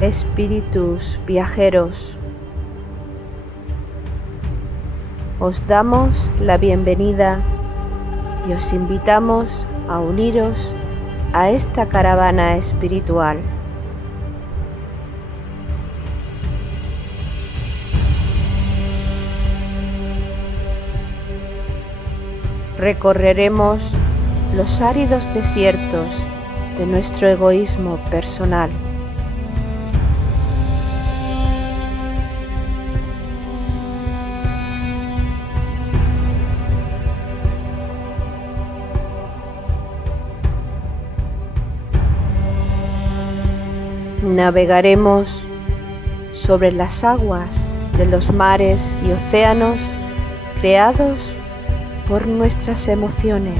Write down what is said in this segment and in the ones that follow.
Espíritus viajeros, os damos la bienvenida y os invitamos a uniros a esta caravana espiritual. Recorreremos los áridos desiertos de nuestro egoísmo personal. Navegaremos sobre las aguas de los mares y océanos creados por nuestras emociones.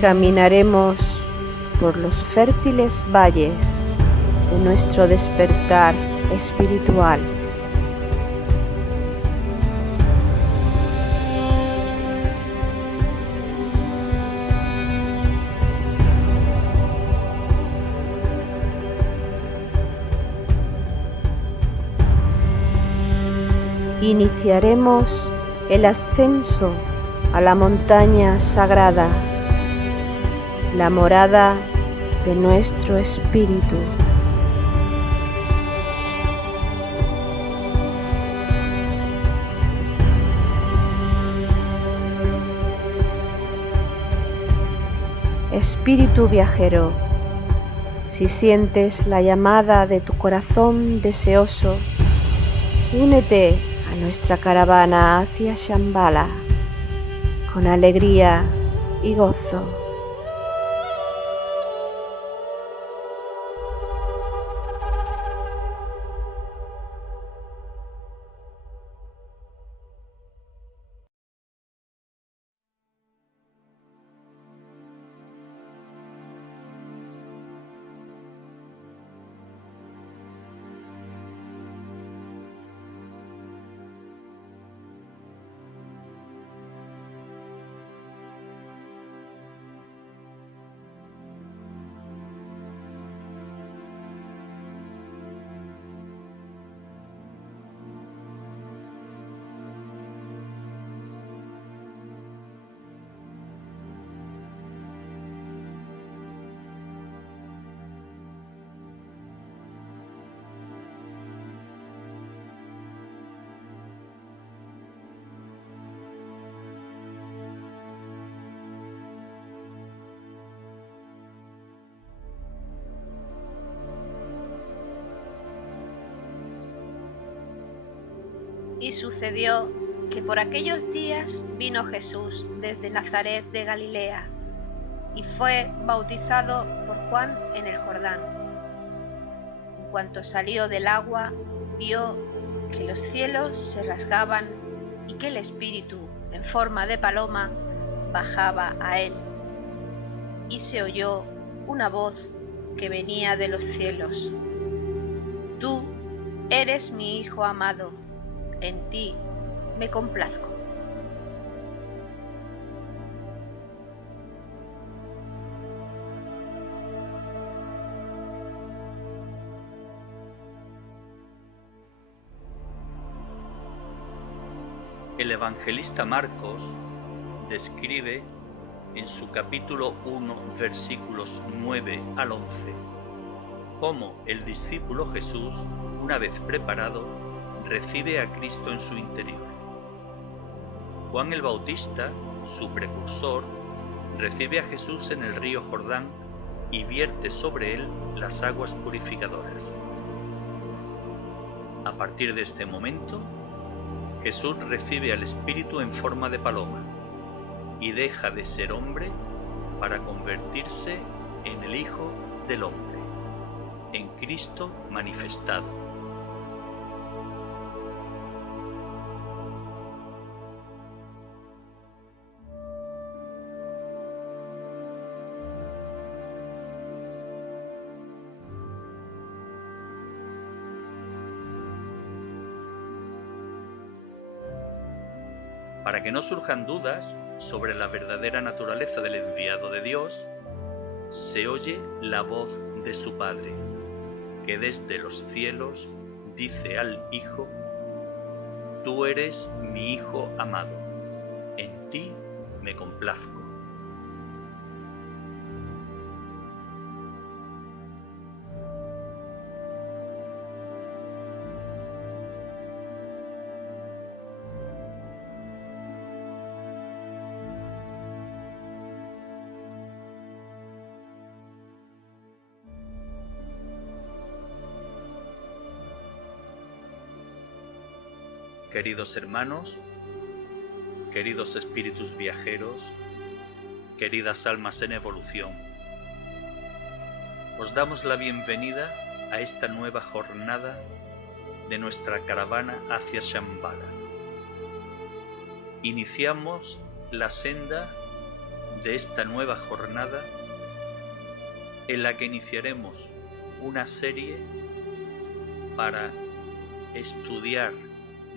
Caminaremos por los fértiles valles de nuestro despertar espiritual. Iniciaremos el ascenso a la montaña sagrada, la morada de nuestro espíritu. Espíritu viajero, si sientes la llamada de tu corazón deseoso, únete a nuestra caravana hacia Shambhala con alegría y gozo. Y sucedió que por aquellos días vino Jesús desde Nazaret de Galilea y fue bautizado por Juan en el Jordán. En cuanto salió del agua, vio que los cielos se rasgaban y que el Espíritu, en forma de paloma, bajaba a él. Y se oyó una voz que venía de los cielos: Tú eres mi Hijo amado, en ti me complazco. El evangelista Marcos describe en su capítulo 1, versículos 9 al 11, cómo el discípulo Jesús, una vez preparado, recibe a Cristo en su interior. Juan el Bautista, su precursor, recibe a Jesús en el río Jordán y vierte sobre él las aguas purificadoras. A partir de este momento, Jesús recibe al Espíritu en forma de paloma y deja de ser hombre para convertirse en el Hijo del Hombre, en Cristo manifestado. Para que no surjan dudas sobre la verdadera naturaleza del enviado de Dios, se oye la voz de su Padre, que desde los cielos dice al Hijo: Tú eres mi Hijo amado, en ti me complazco. Queridos hermanos, queridos espíritus viajeros, queridas almas en evolución, os damos la bienvenida a esta nueva jornada de nuestra caravana hacia Shambhala. Iniciamos la senda de esta nueva jornada en la que iniciaremos una serie para estudiar,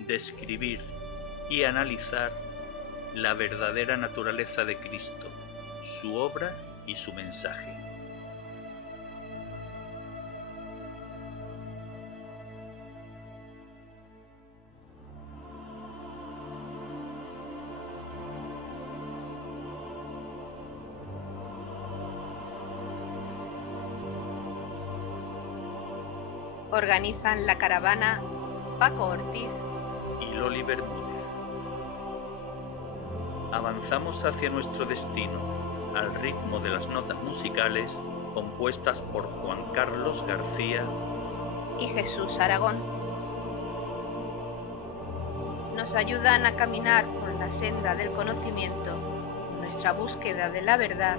describir y analizar la verdadera naturaleza de Cristo, su obra y su mensaje. Organizan la caravana Paco Ortiz y Loli Bermúdez. Avanzamos hacia nuestro destino al ritmo de las notas musicales compuestas por Juan Carlos García y Jesús Aragón. Nos ayudan a caminar por la senda del conocimiento, nuestra búsqueda de la verdad,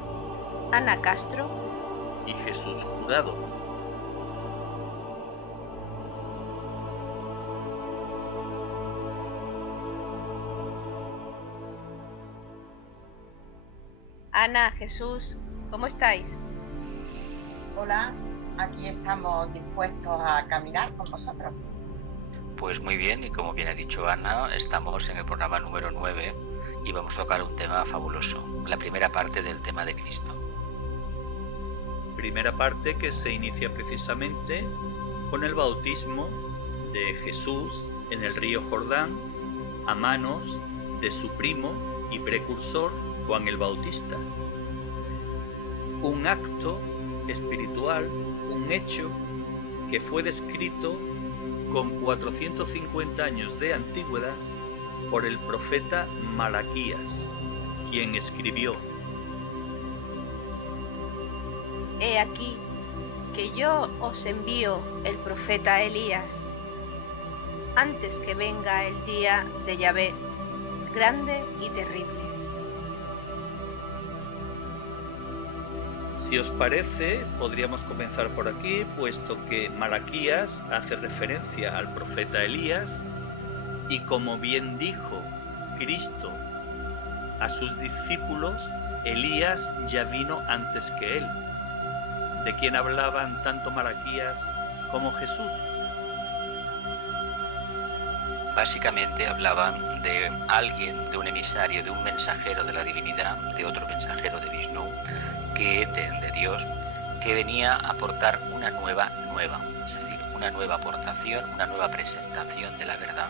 Ana Castro y Jesús Jurado. Ana, Jesús, ¿cómo estáis? Hola, aquí estamos dispuestos a caminar con vosotros. Pues muy bien, y como bien ha dicho Ana, estamos en el programa número 9 y vamos a tocar un tema fabuloso, la primera parte del tema de Cristo. Primera parte que se inicia precisamente con el bautismo de Jesús en el río Jordán a manos de su primo y precursor Juan el Bautista. Un acto espiritual, un hecho que fue descrito con 450 años de antigüedad por el profeta Malaquías, quien escribió: He aquí que yo os envío el profeta Elías, antes que venga el día de Yahvé, grande y terrible. Si os parece, podríamos comenzar por aquí, puesto que Malaquías hace referencia al profeta Elías, y como bien dijo Cristo a sus discípulos, Elías ya vino antes que él. ¿De quién hablaban tanto Malaquías como Jesús? Básicamente hablaban de alguien, de un emisario, de un mensajero de la divinidad, de otro mensajero de Vishnu, de Dios, que venía a aportar una nueva, es decir, una nueva aportación, una nueva presentación de la verdad,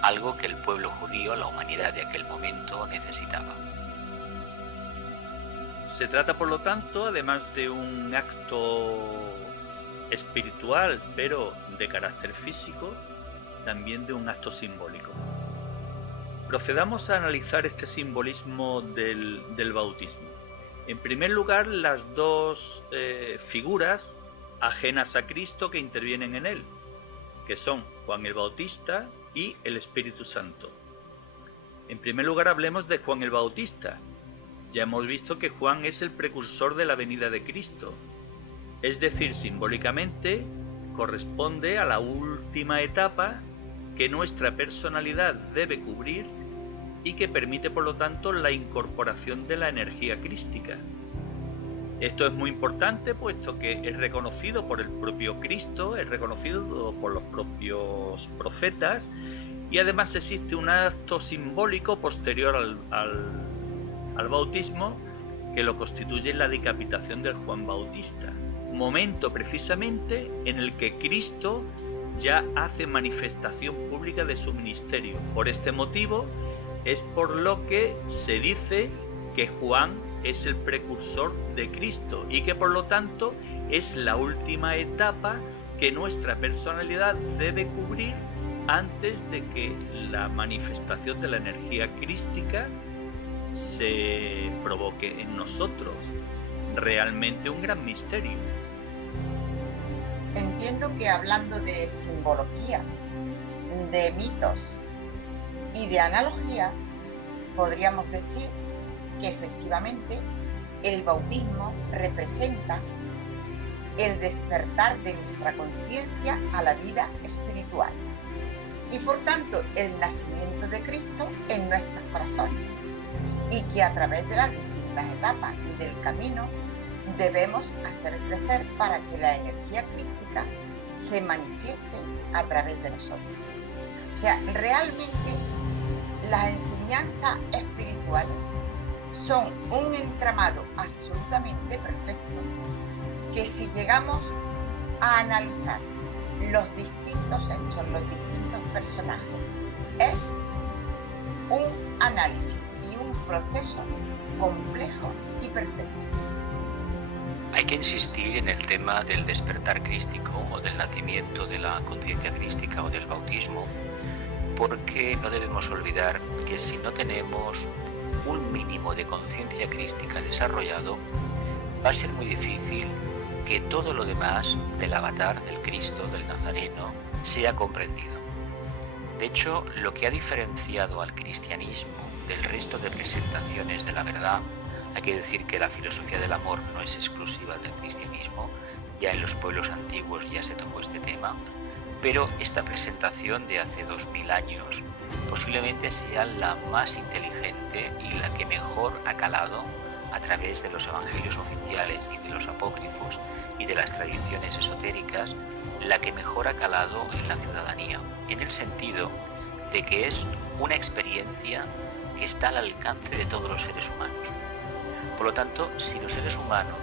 algo que el pueblo judío, la humanidad de aquel momento necesitaba. Se trata, por lo tanto, además de un acto espiritual, pero de carácter físico, también de un acto simbólico. Procedamos a analizar este simbolismo del bautismo. En primer lugar, las dos figuras ajenas a Cristo que intervienen en él, que son Juan el Bautista y el Espíritu Santo. En primer lugar, hablemos de Juan el Bautista. Ya hemos visto que Juan es el precursor de la venida de Cristo, es decir, simbólicamente corresponde a la última etapa que nuestra personalidad debe cubrir y que permite, por lo tanto, la incorporación de la energía crística. Esto es muy importante, puesto que es reconocido por el propio Cristo, es reconocido por los propios profetas, y además existe un acto simbólico posterior al bautismo que lo constituye la decapitación del Juan Bautista, momento precisamente en el que Cristo ya hace manifestación pública de su ministerio. Por este motivo es por lo que se dice que Juan es el precursor de Cristo y que por lo tanto es la última etapa que nuestra personalidad debe cubrir antes de que la manifestación de la energía crística se provoque en nosotros. Realmente un gran misterio. Entiendo que hablando de simbología, de mitos y de analogía, podríamos decir que efectivamente el bautismo representa el despertar de nuestra conciencia a la vida espiritual y por tanto el nacimiento de Cristo en nuestros corazones, y que a través de las distintas etapas del camino debemos hacer crecer para que la energía crística se manifieste a través de nosotros. O sea, realmente las enseñanzas espirituales son un entramado absolutamente perfecto que si llegamos a analizar los distintos hechos, los distintos personajes, es un análisis y un proceso complejo y perfecto. Hay que insistir en el tema del despertar crístico o del nacimiento de la conciencia crística o del bautismo, porque no debemos olvidar que si no tenemos un mínimo de conciencia crística desarrollado, va a ser muy difícil que todo lo demás del avatar, del Cristo, del Nazareno, sea comprendido. De hecho, lo que ha diferenciado al cristianismo del resto de presentaciones de la verdad, hay que decir que la filosofía del amor no es exclusiva del cristianismo, ya en los pueblos antiguos ya se tocó este tema, pero esta presentación de hace 2000 años posiblemente sea la más inteligente y la que mejor ha calado a través de los evangelios oficiales y de los apócrifos y de las tradiciones esotéricas, la que mejor ha calado en la ciudadanía, en el sentido de que es una experiencia que está al alcance de todos los seres humanos. Por lo tanto, si los seres humanos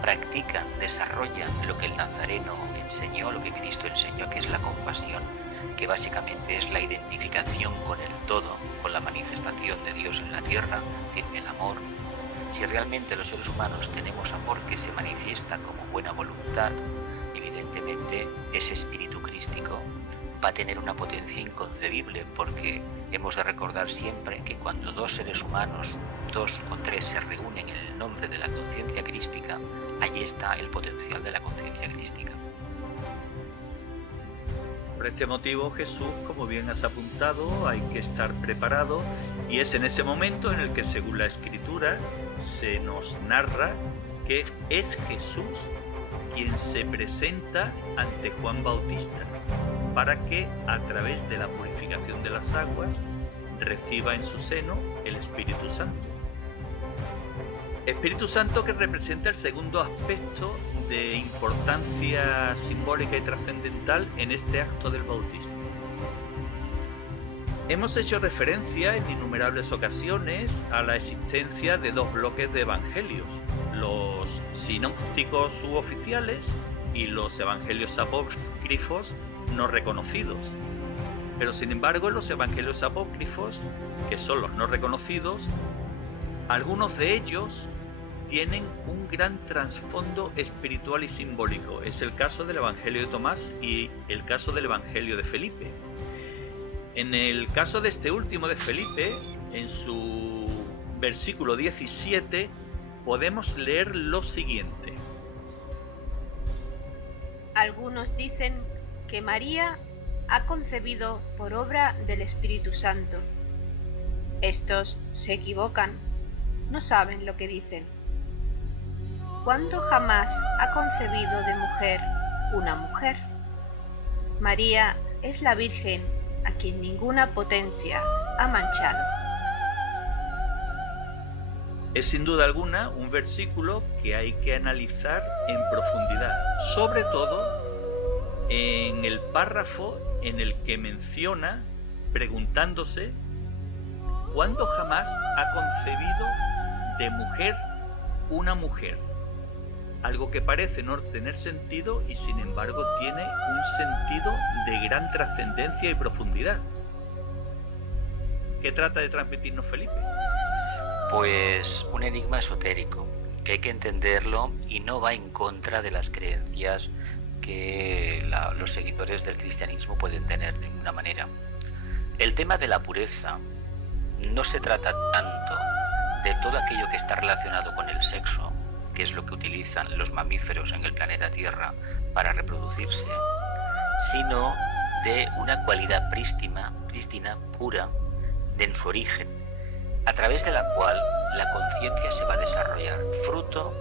practican, desarrollan lo que el Nazareno enseñó, lo que Cristo enseñó, que es la compasión, que básicamente es la identificación con el todo, con la manifestación de Dios en la tierra, tiene el amor. Si realmente los seres humanos tenemos amor que se manifiesta como buena voluntad, evidentemente ese espíritu crístico va a tener una potencia inconcebible, porque hemos de recordar siempre que cuando dos seres humanos, 2 o 3, se reúnen en el nombre de la conciencia crística, allí está el potencial de la conciencia crística. Por este motivo, Jesús, como bien has apuntado, hay que estar preparado, y es en ese momento en el que, según la Escritura, se nos narra que es Jesús quien se presenta ante Juan Bautista para que, a través de la purificación de las aguas, reciba en su seno el Espíritu Santo. Espíritu Santo que representa el segundo aspecto de importancia simbólica y trascendental en este acto del bautismo. Hemos hecho referencia en innumerables ocasiones a la existencia de dos bloques de evangelios, los sinópticos u oficiales y los evangelios apócrifos no reconocidos. Pero sin embargo, en los evangelios apócrifos, que son los no reconocidos, algunos de ellos tienen un gran trasfondo espiritual y simbólico. Es el caso del Evangelio de Tomás y el caso del Evangelio de Felipe. En el caso de este último de Felipe, en su versículo 17, podemos leer lo siguiente. Algunos dicen que María ha concebido por obra del Espíritu Santo. Estos se equivocan, no saben lo que dicen. ¿Cuándo jamás ha concebido de mujer una mujer? María es la Virgen a quien ninguna potencia ha manchado. Es sin duda alguna un versículo que hay que analizar en profundidad, sobre todo en el párrafo en el que menciona preguntándose cuándo jamás ha concebido de mujer una mujer. Algo que parece no tener sentido y sin embargo tiene un sentido de gran trascendencia y profundidad. ¿Qué trata de transmitirnos Felipe? Pues un enigma esotérico, que hay que entenderlo y no va en contra de las creencias que los seguidores del cristianismo pueden tener de ninguna manera. El tema de la pureza no se trata tanto de todo aquello que está relacionado con el sexo, que es lo que utilizan los mamíferos en el planeta Tierra para reproducirse, sino de una cualidad prístina, pura, en su origen, a través de la cual la conciencia se va a desarrollar, fruto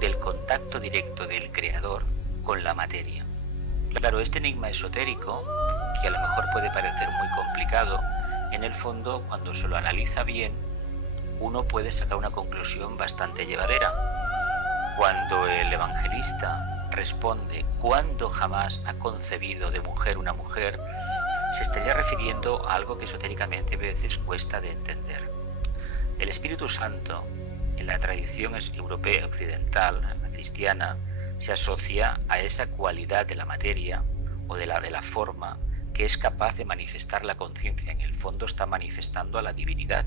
del contacto directo del creador con la materia. Claro, este enigma esotérico, que a lo mejor puede parecer muy complicado, en el fondo, cuando se lo analiza bien, uno puede sacar una conclusión bastante llevadera. Cuando el evangelista responde ¿cuándo jamás ha concebido de mujer una mujer?, se estaría refiriendo a algo que esotéricamente a veces cuesta de entender. El Espíritu Santo, en la tradición europea occidental, la cristiana, se asocia a esa cualidad de la materia o de la forma que es capaz de manifestar la conciencia. En el fondo está manifestando a la divinidad.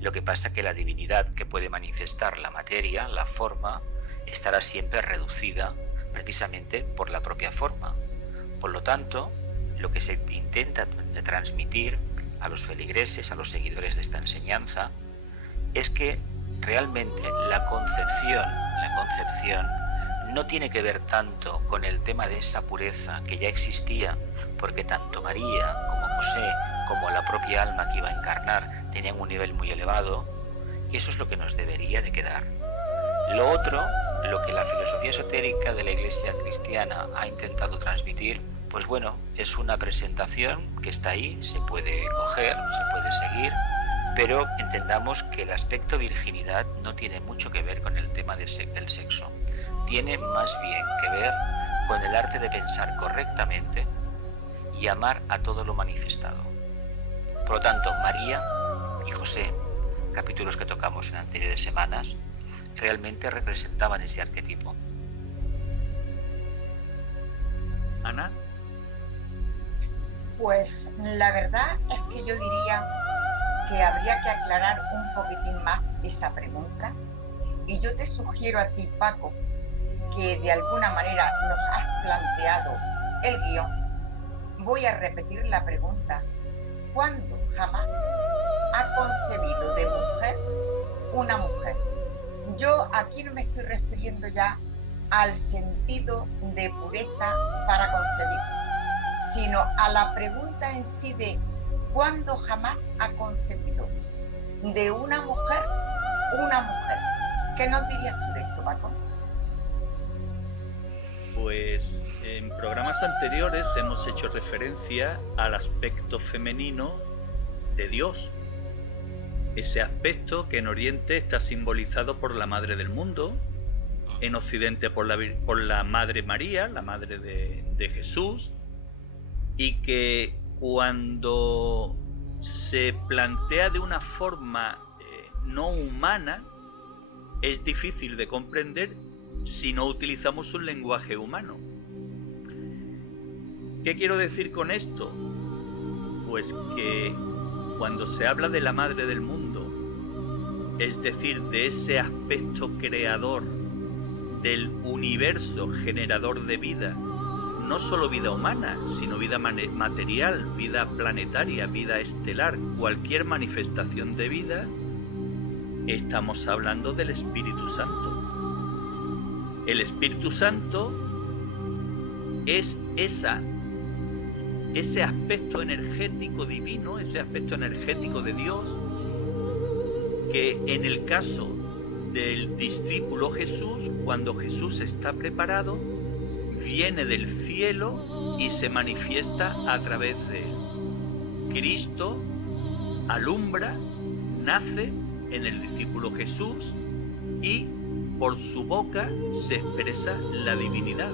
Lo que pasa es que la divinidad que puede manifestar la materia, la forma, estará siempre reducida precisamente por la propia forma. Por lo tanto, lo que se intenta transmitir a los feligreses, a los seguidores de esta enseñanza, es que realmente la concepción no tiene que ver tanto con el tema de esa pureza que ya existía, porque tanto María como José, como la propia alma que iba a encarnar, tenían un nivel muy elevado, y eso es lo que nos debería de quedar. Lo otro, lo que la filosofía esotérica de la Iglesia cristiana ha intentado transmitir, pues bueno, es una presentación que está ahí, se puede coger, se puede seguir, pero entendamos que el aspecto virginidad no tiene mucho que ver con el tema del sexo. Tiene más bien que ver con el arte de pensar correctamente y amar a todo lo manifestado. Por lo tanto, María y José, capítulos que tocamos en anteriores semanas, realmente representaban ese arquetipo. Ana. Pues la verdad es que yo diría que habría que aclarar un poquitín más esa pregunta, y yo te sugiero a ti, Paco, que de alguna manera nos has planteado el guión. Voy a repetir la pregunta: ¿cuándo jamás ha concebido de mujer una mujer? Yo aquí no me estoy refiriendo ya al sentido de pureza para concebir, sino a la pregunta en sí de ¿cuándo jamás ha concebido de una mujer una mujer? ¿Qué nos dirías tú de esto, Paco? Pues en programas anteriores hemos hecho referencia al aspecto femenino de Dios. Ese aspecto que en Oriente está simbolizado por la Madre del Mundo, en Occidente por la Madre María, la Madre de Jesús, y que cuando se plantea de una forma no humana, es difícil de comprender si no utilizamos un lenguaje humano. ¿Qué quiero decir con esto? Pues que cuando se habla de la Madre del Mundo, es decir, de ese aspecto creador del universo generador de vida, no solo vida humana, sino vida material, vida planetaria, vida estelar, cualquier manifestación de vida, estamos hablando del Espíritu Santo. El Espíritu Santo es ese aspecto energético divino, ese aspecto energético de Dios, que en el caso del discípulo Jesús, cuando Jesús está preparado, viene del cielo y se manifiesta a través de él. Cristo alumbra, nace en el discípulo Jesús y por su boca se expresa la divinidad.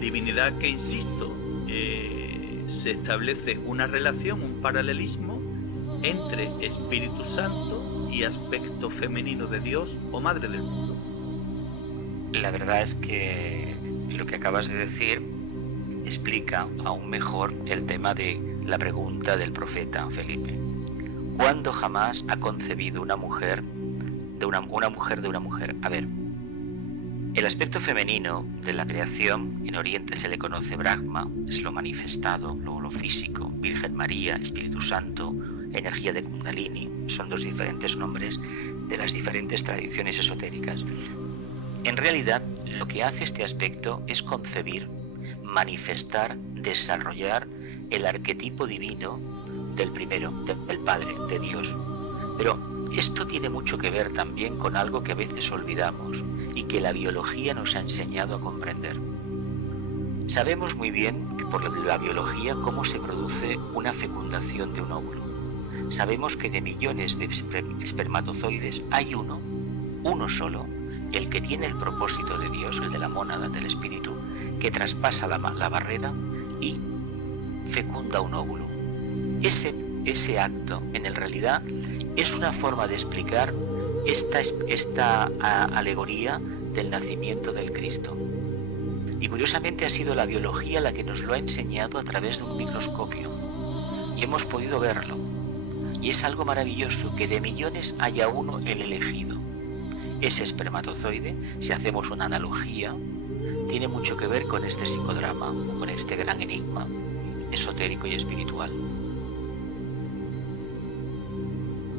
Divinidad que, insisto, se establece una relación, un paralelismo entre Espíritu Santo y aspecto femenino de Dios o Madre del Mundo. La verdad es que lo que acabas de decir explica aún mejor el tema de la pregunta del profeta Felipe. ¿Cuándo jamás ha concebido una mujer de una mujer? A ver, el aspecto femenino de la creación, en Oriente se le conoce Brahma, es lo manifestado, lo físico, Virgen María, Espíritu Santo, energía de Kundalini, son dos diferentes nombres de las diferentes tradiciones esotéricas. En realidad, lo que hace este aspecto es concebir, manifestar, desarrollar el arquetipo divino del primero, del Padre, de Dios. Pero esto tiene mucho que ver también con algo que a veces olvidamos y que la biología nos ha enseñado a comprender. Sabemos muy bien que por la biología cómo se produce una fecundación de un óvulo. Sabemos que de millones de espermatozoides hay uno solo, el que tiene el propósito de Dios, el de la mónada, del espíritu, que traspasa la barrera y fecunda un óvulo. Ese acto, en realidad, es una forma de explicar esta alegoría del nacimiento del Cristo. Y curiosamente ha sido la biología la que nos lo ha enseñado a través de un microscopio. Y hemos podido verlo. Y es algo maravilloso que de millones haya uno el elegido. Ese espermatozoide, si hacemos una analogía, tiene mucho que ver con este psicodrama, con este gran enigma esotérico y espiritual.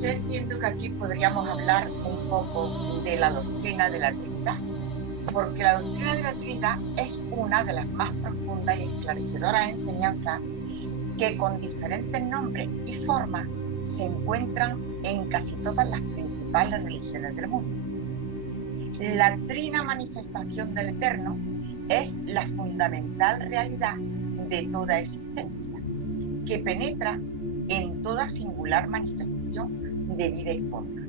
Yo entiendo que aquí podríamos hablar un poco de la doctrina de la Trinidad, porque la doctrina de la Trinidad es una de las más profundas y esclarecedoras enseñanzas que con diferentes nombres y formas se encuentran en casi todas las principales religiones del mundo. La trina manifestación del Eterno es la fundamental realidad de toda existencia, que penetra en toda singular manifestación de vida y forma,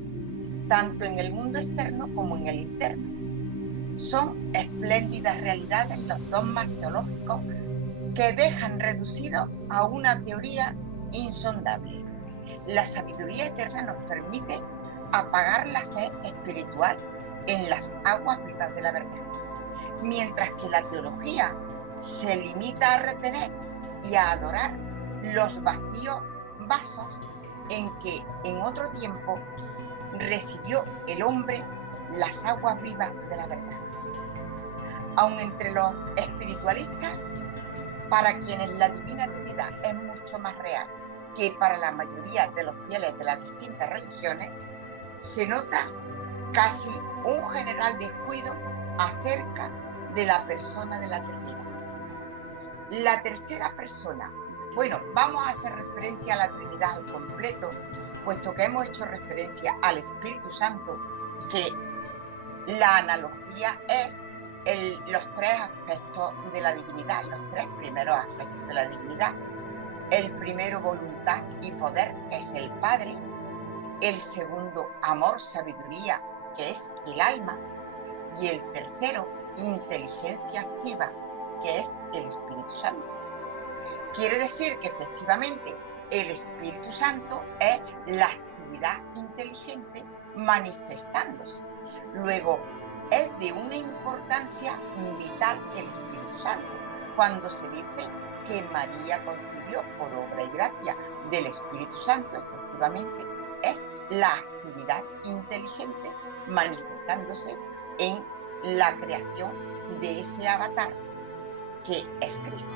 tanto en el mundo externo como en el interno. Son espléndidas realidades los dogmas teológicos que dejan reducido a una teoría insondable. La sabiduría eterna nos permite apagar la sed espiritual en las aguas vivas de la verdad, mientras que la teología se limita a retener y a adorar los vacíos vasos en que en otro tiempo recibió el hombre las aguas vivas de la verdad. Aun entre los espiritualistas, para quienes la Divina Trinidad es mucho más real que para la mayoría de los fieles de las distintas religiones, se nota casi un general descuido acerca de la persona de la Trinidad. La tercera persona, bueno, vamos a hacer referencia a la Trinidad al completo, puesto que hemos hecho referencia al Espíritu Santo, que la analogía es los tres aspectos de la divinidad, los tres primeros aspectos de la divinidad. El primero, voluntad y poder, que es el Padre. El segundo, amor, sabiduría, que es el alma. Y el tercero, inteligencia activa, que es el Espíritu Santo. Quiere decir que efectivamente el Espíritu Santo es la actividad inteligente manifestándose. Luego, es de una importancia vital el Espíritu Santo cuando se dice que María concibió por obra y gracia del Espíritu Santo. Efectivamente es la actividad inteligente manifestándose en la creación de ese avatar que es Cristo.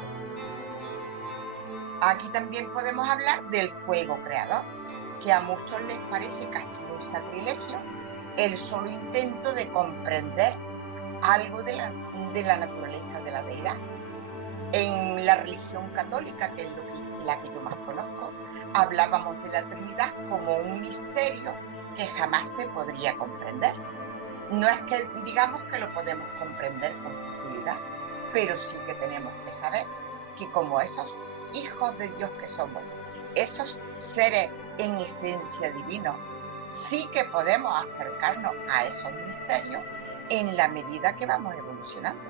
Aquí también podemos hablar del fuego creador, que a muchos les parece casi un sacrilegio el solo intento de comprender algo de la naturaleza de la deidad. En la religión católica, que es la que yo más conozco, hablábamos de la Trinidad como un misterio que jamás se podría comprender. No es que digamos que lo podemos comprender con facilidad, pero sí que tenemos que saber que como esos hijos de Dios que somos, esos seres en esencia divinos, sí que podemos acercarnos a esos misterios en la medida que vamos evolucionando.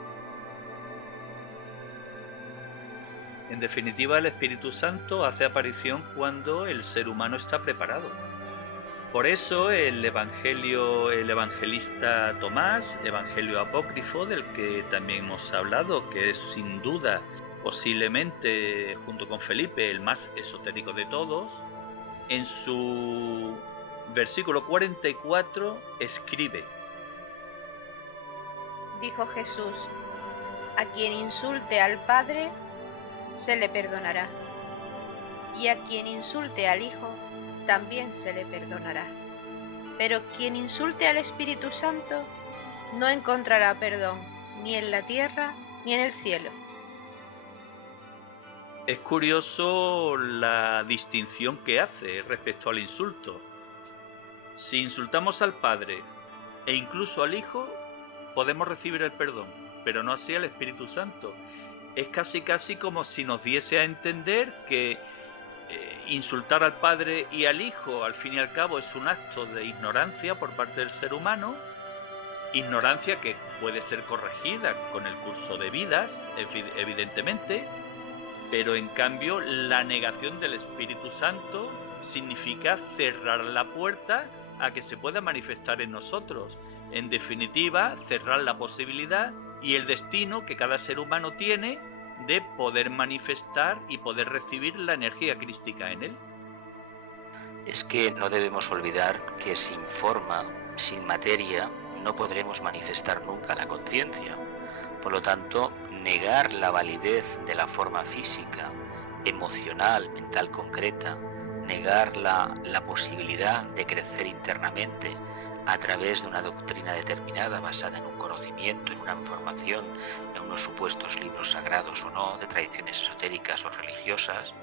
En definitiva, el Espíritu Santo hace aparición cuando el ser humano está preparado. Por eso el evangelista Tomás, evangelio apócrifo, del que también hemos hablado, que es sin duda, posiblemente, junto con Felipe, el más esotérico de todos, en su versículo 44 escribe: Dijo Jesús: a quien insulte al Padre, se le perdonará, y a quien insulte al Hijo, también se le perdonará. Pero quien insulte al Espíritu Santo, no encontrará perdón, ni en la tierra, ni en el cielo. Es curioso la distinción que hace respecto al insulto. Si insultamos al Padre e incluso al Hijo, podemos recibir el perdón, pero no así al Espíritu Santo. Es casi como si nos diese a entender que insultar al Padre y al Hijo, al fin y al cabo, es un acto de ignorancia por parte del ser humano, ignorancia que puede ser corregida con el curso de vidas, evidentemente, pero en cambio la negación del Espíritu Santo significa cerrar la puerta a que se pueda manifestar en nosotros. En definitiva, cerrar la posibilidad y el destino que cada ser humano tiene de poder manifestar y poder recibir la energía crística en él. Es que no debemos olvidar que sin forma, sin materia, no podremos manifestar nunca la conciencia. Por lo tanto, negar la validez de la forma física, emocional, mental concreta, negar la posibilidad de crecer internamente a través de una doctrina determinada basada en un conocimiento, en una información, en unos supuestos libros sagrados o no, de tradiciones esotéricas o religiosas,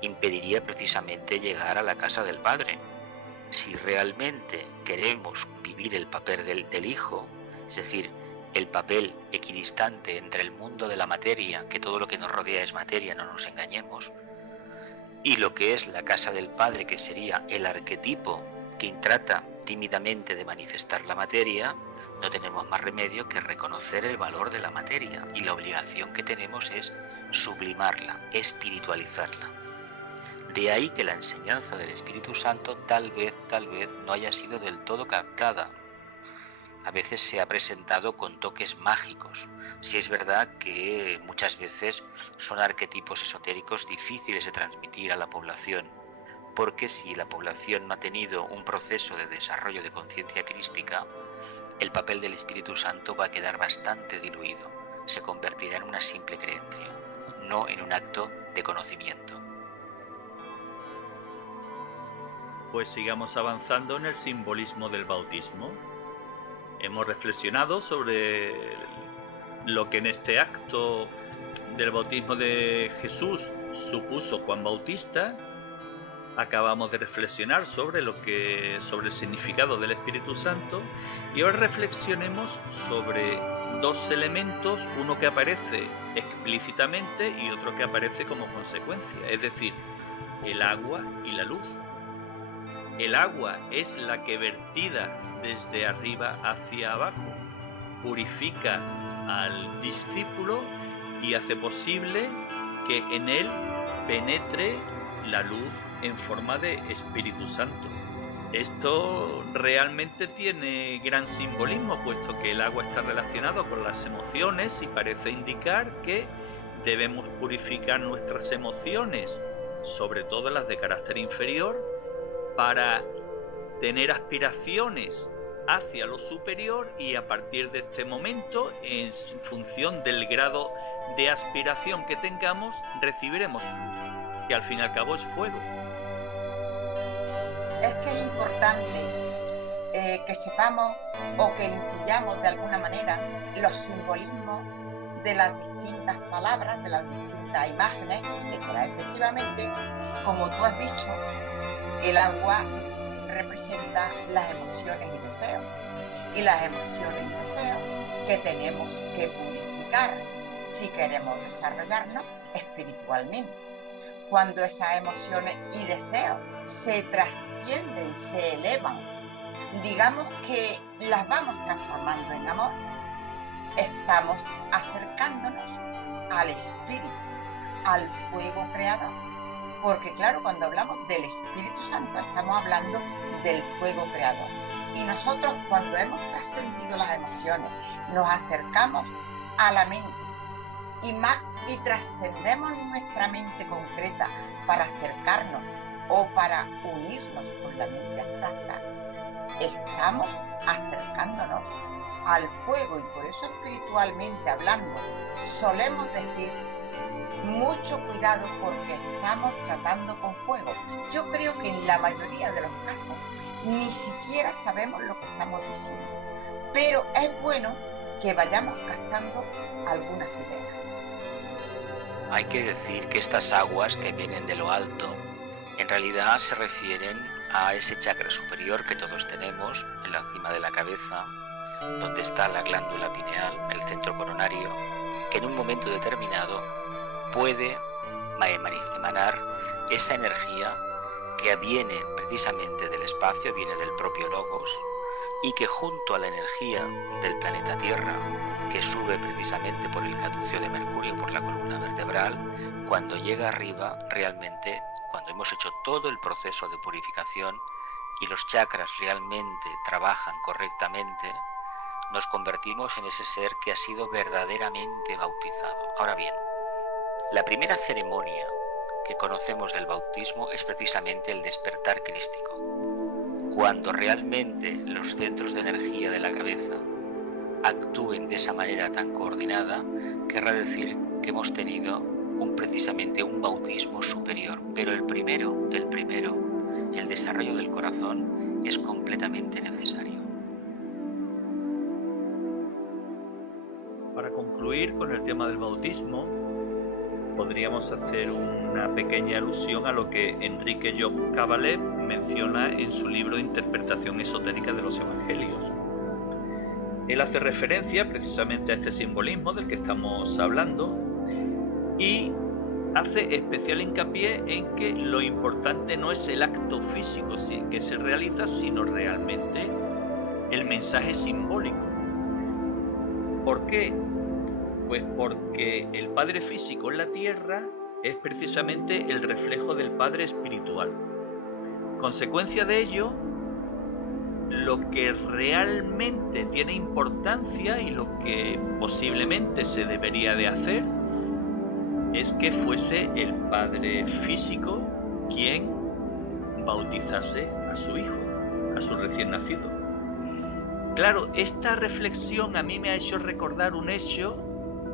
impediría precisamente llegar a la casa del Padre. Si realmente queremos vivir el papel del Hijo, es decir, el papel equidistante entre el mundo de la materia, que todo lo que nos rodea es materia, no nos engañemos, y lo que es la casa del Padre, que sería el arquetipo que trata tímidamente de manifestar la materia, no tenemos más remedio que reconocer el valor de la materia, y la obligación que tenemos es sublimarla, espiritualizarla. De ahí que la enseñanza del Espíritu Santo tal vez no haya sido del todo captada. A veces se ha presentado con toques mágicos. Sí es verdad que muchas veces son arquetipos esotéricos difíciles de transmitir a la población, porque si la población no ha tenido un proceso de desarrollo de conciencia crística, el papel del Espíritu Santo va a quedar bastante diluido. Se convertirá en una simple creencia, no en un acto de conocimiento. Pues sigamos avanzando en el simbolismo del bautismo. Hemos reflexionado sobre lo que en este acto del bautismo de Jesús supuso Juan Bautista. Acabamos de reflexionar sobre el significado del Espíritu Santo, y ahora reflexionemos sobre dos elementos, uno que aparece explícitamente y otro que aparece como consecuencia, es decir, el agua y la luz. El agua es la que, vertida desde arriba hacia abajo, purifica al discípulo y hace posible que en él penetre la luz en forma de Espíritu Santo. Esto realmente tiene gran simbolismo, puesto que el agua está relacionado con las emociones y parece indicar que debemos purificar nuestras emociones, sobre todo las de carácter inferior, para tener aspiraciones hacia lo superior, y a partir de este momento, en función del grado de aspiración que tengamos, recibiremos luz, que al fin y al cabo es fuego. Es que es importante que sepamos o que intuyamos de alguna manera los simbolismos de las distintas palabras, de las distintas imágenes, etc. Efectivamente, como tú has dicho, el agua representa las emociones y deseos, y las emociones y deseos que tenemos que purificar si queremos desarrollarnos espiritualmente. Cuando esas emociones y deseos se trascienden, se elevan, digamos que las vamos transformando en amor, estamos acercándonos al Espíritu, al fuego creador. Porque claro, cuando hablamos del Espíritu Santo estamos hablando del fuego creador. Y nosotros cuando hemos trascendido las emociones, nos acercamos a la mente y trascendemos nuestra mente concreta para acercarnos o para unirnos con la mente abstracta, estamos acercándonos al fuego. Y por eso espiritualmente hablando solemos decir mucho cuidado porque estamos tratando con fuego. Yo creo que en la mayoría de los casos ni siquiera sabemos lo que estamos diciendo, pero es bueno que vayamos captando algunas ideas. Hay que decir que estas aguas que vienen de lo alto en realidad se refieren a ese chakra superior que todos tenemos en la cima de la cabeza, donde está la glándula pineal, el centro coronario, que en un momento determinado puede emanar esa energía que viene precisamente del espacio, viene del propio Logos, y que junto a la energía del planeta Tierra, que sube precisamente por el caduceo de Mercurio, por la columna vertebral, cuando llega arriba, realmente, cuando hemos hecho todo el proceso de purificación y los chakras realmente trabajan correctamente, nos convertimos en ese ser que ha sido verdaderamente bautizado. Ahora bien, la primera ceremonia que conocemos del bautismo es precisamente el despertar crístico. Cuando realmente los centros de energía de la cabeza actúen de esa manera tan coordinada, querrá decir que hemos tenido precisamente un bautismo superior. Pero el primero, el desarrollo del corazón, es completamente necesario. Para concluir con el tema del bautismo, podríamos hacer una pequeña alusión a lo que Enrique Job Cavallet menciona en su libro Interpretación esotérica de los Evangelios. Él hace referencia precisamente a este simbolismo del que estamos hablando y hace especial hincapié en que lo importante no es el acto físico que se realiza, sino realmente el mensaje simbólico. ¿Por qué? Pues porque el Padre físico en la tierra es precisamente el reflejo del Padre espiritual. Consecuencia de ello, lo que realmente tiene importancia y lo que posiblemente se debería de hacer es que fuese el Padre físico quien bautizase a su hijo, a su recién nacido. Claro, esta reflexión a mí me ha hecho recordar un hecho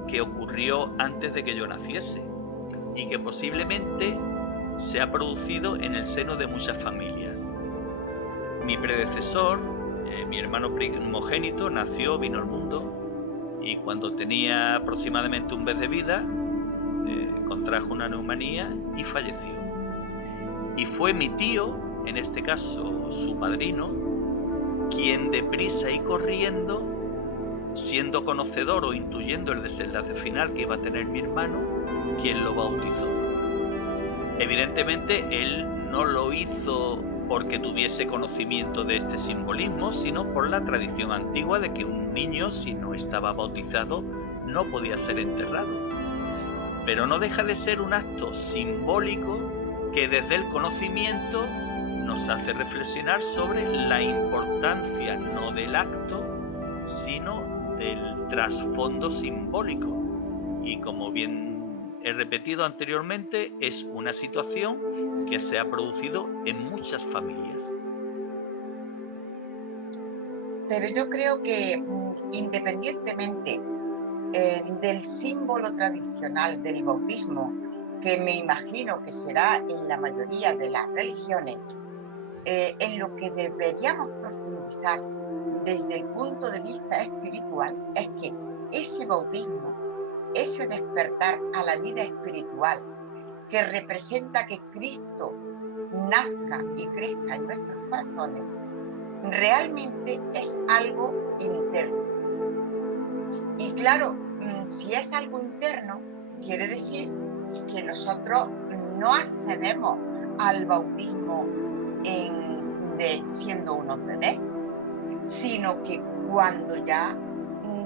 que ocurrió antes de que yo naciese y que posiblemente se ha producido en el seno de muchas familias. Mi predecesor, mi hermano primogénito, vino al mundo y cuando tenía aproximadamente un mes de vida, contrajo una neumonía y falleció. Y fue mi tío, en este caso su padrino, quien deprisa y corriendo, siendo conocedor o intuyendo el desenlace final que iba a tener mi hermano, quien lo bautizó. Evidentemente él no lo hizo porque tuviese conocimiento de este simbolismo, sino por la tradición antigua de que un niño, si no estaba bautizado, no podía ser enterrado. Pero no deja de ser un acto simbólico que desde el conocimiento nos hace reflexionar sobre la importancia no del acto, sino del trasfondo simbólico. Y como bien he repetido anteriormente, es una situación que se ha producido en muchas familias. Pero yo creo que independientemente del símbolo tradicional del bautismo, que me imagino que será en la mayoría de las religiones, en lo que deberíamos profundizar desde el punto de vista espiritual es que ese bautismo, ese despertar a la vida espiritual, que representa que Cristo nazca y crezca en nuestros corazones, realmente es algo interno. Y claro, si es algo interno, quiere decir que nosotros no accedemos al bautismo siendo unos bebés, sino que cuando ya,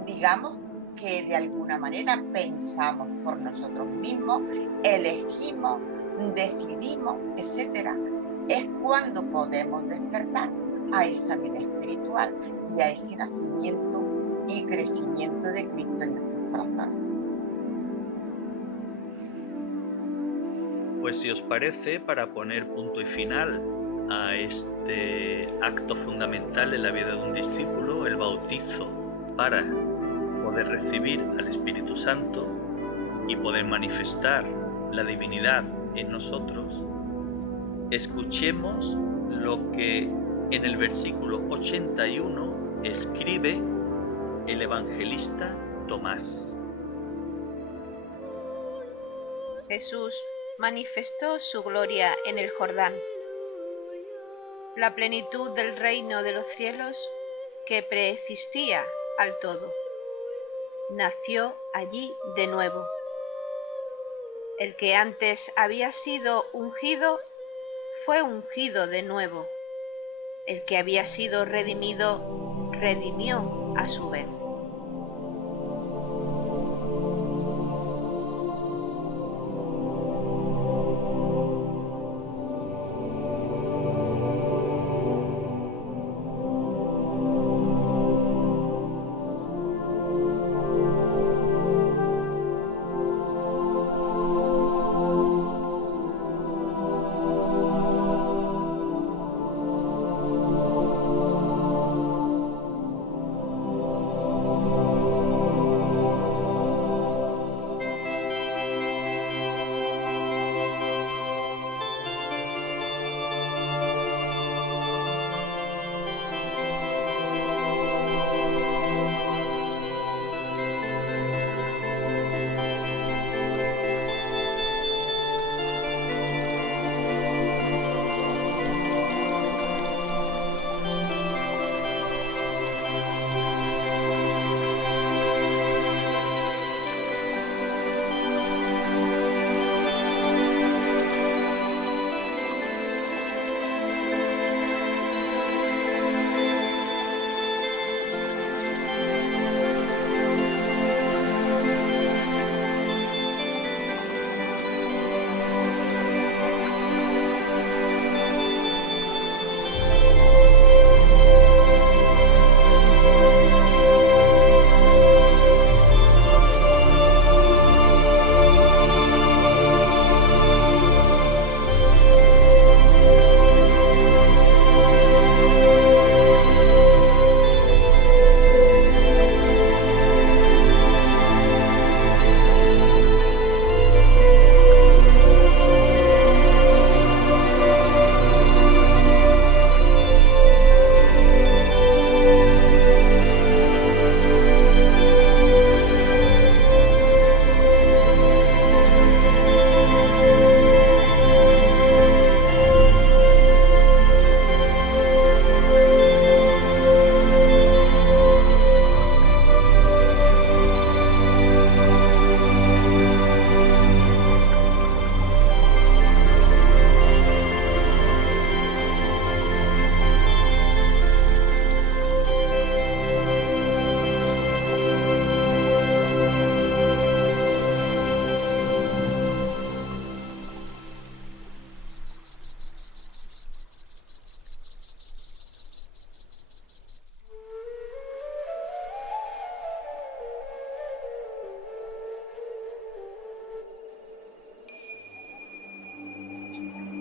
digamos, que de alguna manera pensamos por nosotros mismos, elegimos, decidimos, etcétera, es cuando podemos despertar a esa vida espiritual y a ese nacimiento y crecimiento de Cristo en nuestros corazones. Pues si os parece, para poner punto y final a este acto fundamental en la vida de un discípulo, el bautizo, para poder recibir al Espíritu Santo y poder manifestar la divinidad en nosotros, escuchemos lo que en el versículo 81 escribe el evangelista Tomás. Jesús manifestó su gloria en el Jordán, la plenitud del reino de los cielos que preexistía al todo. Nació allí de nuevo. El que antes había sido ungido fue ungido de nuevo. El que había sido redimido, redimió a su vez.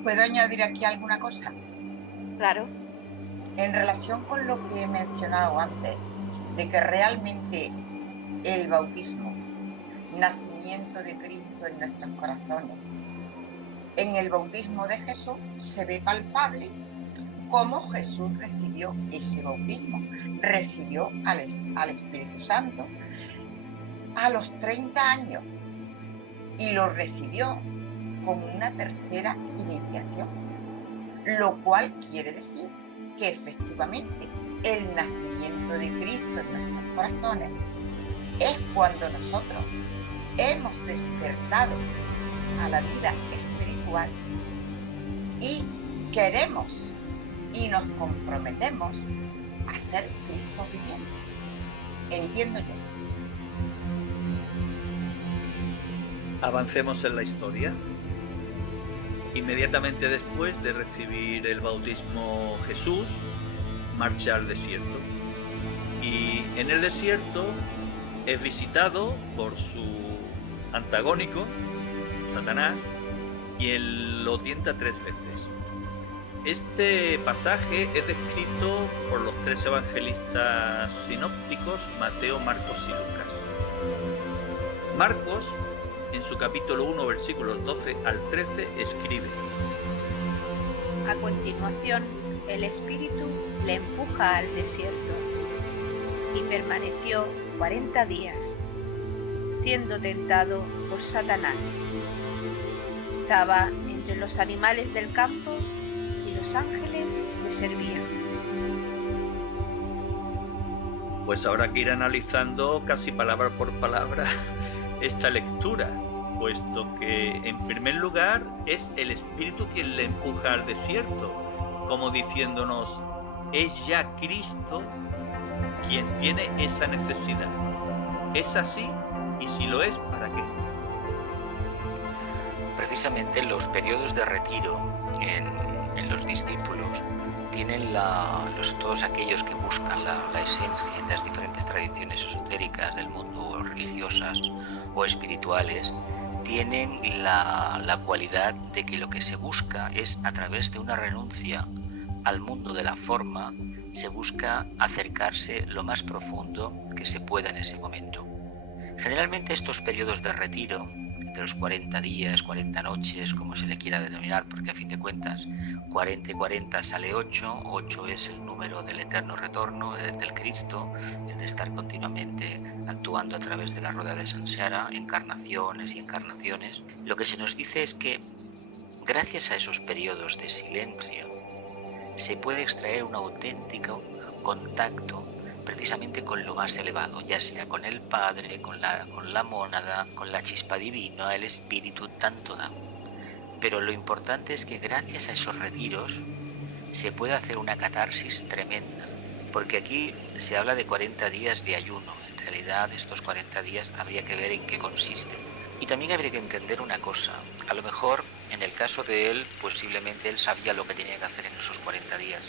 ¿Puedo añadir aquí alguna cosa? Claro. En relación con lo que he mencionado antes, de que realmente el bautismo, nacimiento de Cristo en nuestros corazones, en el bautismo de Jesús se ve palpable cómo Jesús recibió ese bautismo, recibió al Espíritu Santo a los 30 años y lo recibió como una tercera iniciación, lo cual quiere decir que efectivamente el nacimiento de Cristo en nuestros corazones es cuando nosotros hemos despertado a la vida espiritual y queremos y nos comprometemos a ser Cristo viviente. Entiendo yo. Avancemos en la historia. Inmediatamente después de recibir el bautismo, Jesús marcha al desierto. Y en el desierto es visitado por su antagónico, Satanás, y él lo tienta 3 veces. Este pasaje es descrito por los 3 evangelistas sinópticos, Mateo, Marcos y Lucas. Marcos, en su capítulo 1, versículos 12 al 13, escribe: A continuación, el Espíritu le empuja al desierto y permaneció 40 días, siendo tentado por Satanás. Estaba entre los animales del campo y los ángeles le servían. Pues habrá que ir analizando casi palabra por palabra esta lectura, puesto que en primer lugar es el Espíritu quien le empuja al desierto, como diciéndonos, es ya Cristo quien tiene esa necesidad. ¿Es así? Y si lo es, ¿para qué? Precisamente los periodos de retiro en los discípulos tienen todos aquellos que buscan la esencia de las diferentes tradiciones esotéricas del mundo, religiosas o espirituales, tienen la cualidad de que lo que se busca es, a través de una renuncia al mundo de la forma, se busca acercarse lo más profundo que se pueda en ese momento. Generalmente estos periodos de retiro, de los 40 días, 40 noches, como se le quiera denominar, porque a fin de cuentas 40 y 40 sale 8, 8 es el número del eterno retorno, del Cristo, el de estar continuamente actuando a través de la rueda de Samsara, encarnaciones y encarnaciones. Lo que se nos dice es que gracias a esos periodos de silencio se puede extraer un auténtico contacto precisamente con lo más elevado, ya sea con el Padre, con la mónada, con la chispa divina, el Espíritu, tanto da. Pero lo importante es que gracias a esos retiros se puede hacer una catarsis tremenda, porque aquí se habla de 40 días de ayuno. En realidad estos 40 días habría que ver en qué consisten. Y también habría que entender una cosa, a lo mejor en el caso de él, posiblemente él sabía lo que tenía que hacer en esos 40 días.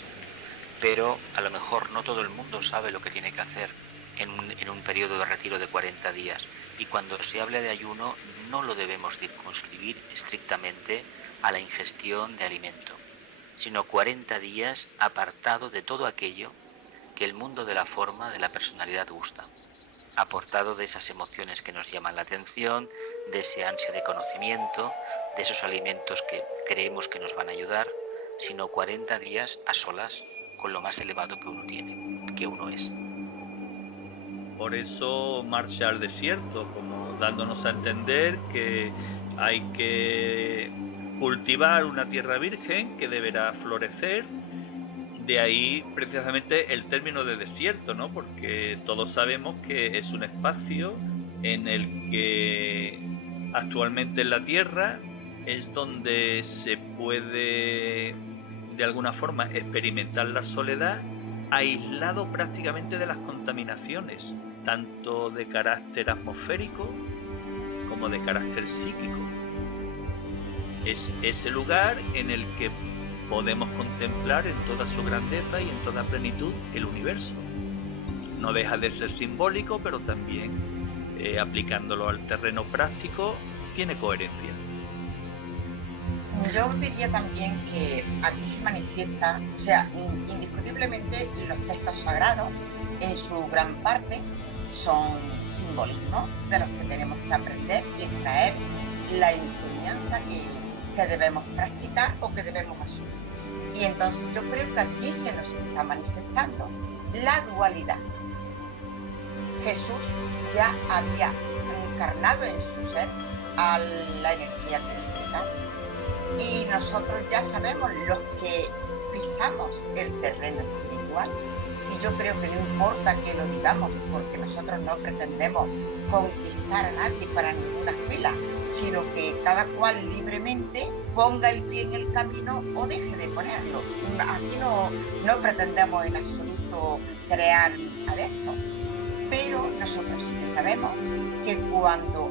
Pero a lo mejor no todo el mundo sabe lo que tiene que hacer en un periodo de retiro de 40 días. Y cuando se habla de ayuno, no lo debemos circunscribir estrictamente a la ingestión de alimento, sino 40 días apartado de todo aquello que el mundo de la forma, de la personalidad gusta, apartado de esas emociones que nos llaman la atención, de ese ansia de conocimiento, de esos alimentos que creemos que nos van a ayudar, sino 40 días a solas con lo más elevado que uno tiene, que uno es. Por eso marcha al desierto, como dándonos a entender que hay que cultivar una tierra virgen que deberá florecer. De ahí precisamente el término de desierto, ¿no? Porque todos sabemos que es un espacio en el que actualmente en la tierra es donde se puede de alguna forma experimentar la soledad, aislado prácticamente de las contaminaciones, tanto de carácter atmosférico como de carácter psíquico. Es ese lugar en el que podemos contemplar en toda su grandeza y en toda plenitud el universo. No deja de ser simbólico, pero también aplicándolo al terreno práctico tiene coherencia. Yo diría también que aquí se manifiesta, o sea, indiscutiblemente los textos sagrados en su gran parte son simbolismos de los que tenemos que aprender y extraer la enseñanza que debemos practicar o que debemos asumir. Y entonces yo creo que aquí se nos está manifestando la dualidad. Jesús ya había encarnado en su ser a la energía crística y nosotros ya sabemos los que pisamos el terreno espiritual. Y yo creo que no importa que lo digamos, porque nosotros no pretendemos conquistar a nadie para ninguna fila, sino que cada cual libremente ponga el pie en el camino o deje de ponerlo. Aquí no pretendemos en absoluto crear adeptos, pero nosotros sí que sabemos que cuando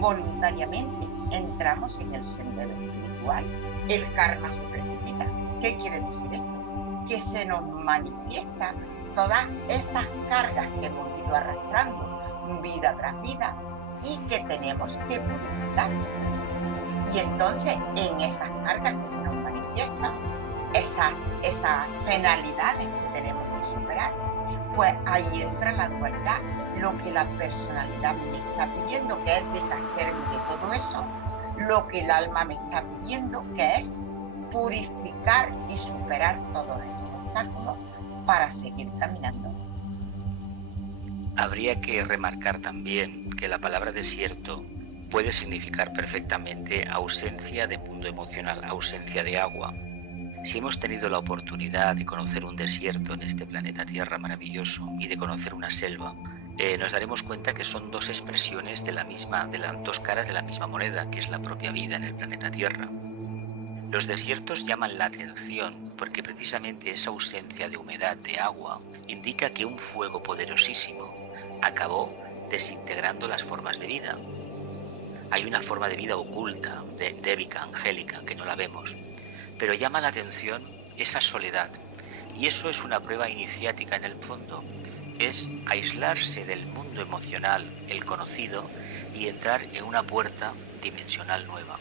voluntariamente entramos en el sendero espiritual. El karma se precipita. ¿Qué quiere decir esto? Que se nos manifiesta todas esas cargas que hemos ido arrastrando vida tras vida y que tenemos que purificar. Y entonces en esas cargas que se nos manifiestan, esas penalidades que tenemos que superar, pues ahí entra la dualidad, lo que la personalidad me está pidiendo, que es deshacerme de todo eso, lo que el alma me está pidiendo, que es purificar y superar todos esos obstáculos para seguir caminando. Habría que remarcar también que la palabra desierto puede significar perfectamente ausencia de mundo emocional, ausencia de agua. Si hemos tenido la oportunidad de conocer un desierto en este planeta Tierra maravilloso y de conocer una selva, nos daremos cuenta que son dos expresiones de las dos caras de la misma moneda, que es la propia vida en el planeta Tierra. Los desiertos llaman la atención porque precisamente esa ausencia de humedad, de agua, indica que un fuego poderosísimo acabó desintegrando las formas de vida. Hay una forma de vida oculta, débica, angélica, que no la vemos, pero llama la atención esa soledad, y eso es una prueba iniciática en el fondo. Es aislarse del mundo emocional, el conocido, y entrar en una puerta dimensional nueva.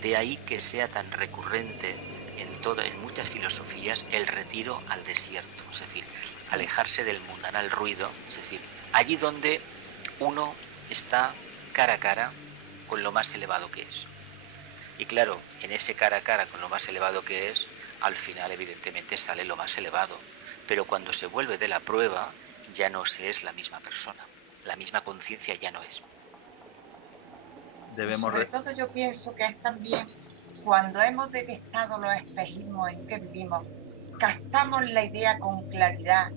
De ahí que sea tan recurrente en muchas filosofías el retiro al desierto, es decir, alejarse del mundanal ruido, es decir, allí donde uno está cara a cara con lo más elevado que es. Y claro, en ese cara a cara con lo más elevado que es, al final evidentemente sale lo más elevado, pero cuando se vuelve de la prueba ya no se es la misma persona, la misma conciencia ya no es. Sobre todo yo pienso que es también cuando hemos detectado los espejismos en que vivimos, captamos la idea con claridad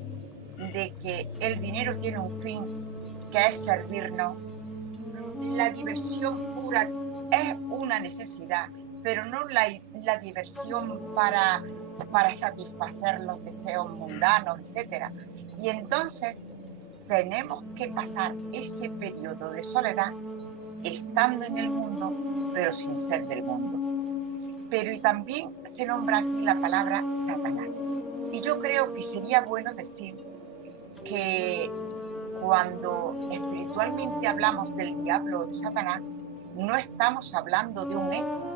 de que el dinero tiene un fin, que es servirnos. La diversión pura es una necesidad, pero no la diversión para satisfacer los deseos mundanos, etc. Y entonces tenemos que pasar ese periodo de soledad estando en el mundo, pero sin ser del mundo. Pero y también se nombra aquí la palabra Satanás. Y yo creo que sería bueno decir que cuando espiritualmente hablamos del diablo o de Satanás, no estamos hablando de un ente,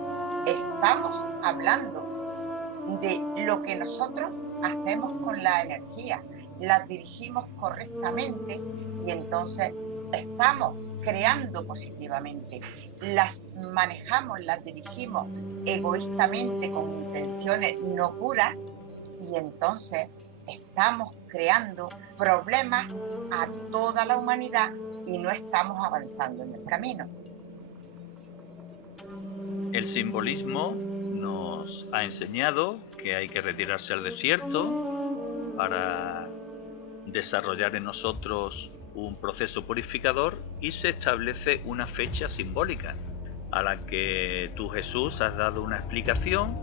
estamos hablando de lo que nosotros hacemos con la energía, la dirigimos correctamente y entonces estamos creando positivamente, las manejamos, las dirigimos egoístamente con intenciones no puras y entonces estamos creando problemas a toda la humanidad y no estamos avanzando en el camino. El simbolismo nos ha enseñado que hay que retirarse al desierto para desarrollar en nosotros un proceso purificador y se establece una fecha simbólica a la que tú, Jesús, has dado una explicación,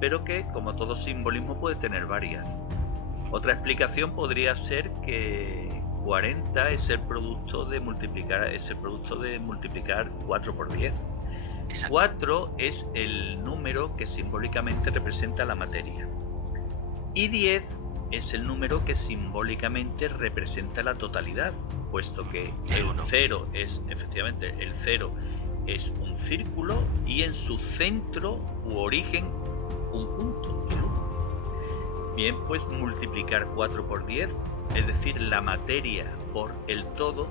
pero que, como todo simbolismo, puede tener varias. Otra explicación podría ser que 40 es el producto de multiplicar 4 por 10. Exacto. 4 es el número que simbólicamente representa la materia y 10 es el número que simbólicamente representa la totalidad, puesto que el 0 es, efectivamente, el 0 es un círculo y en su centro u origen un punto, el 1. Bien, pues multiplicar 4 por 10, es decir, la materia por el todo,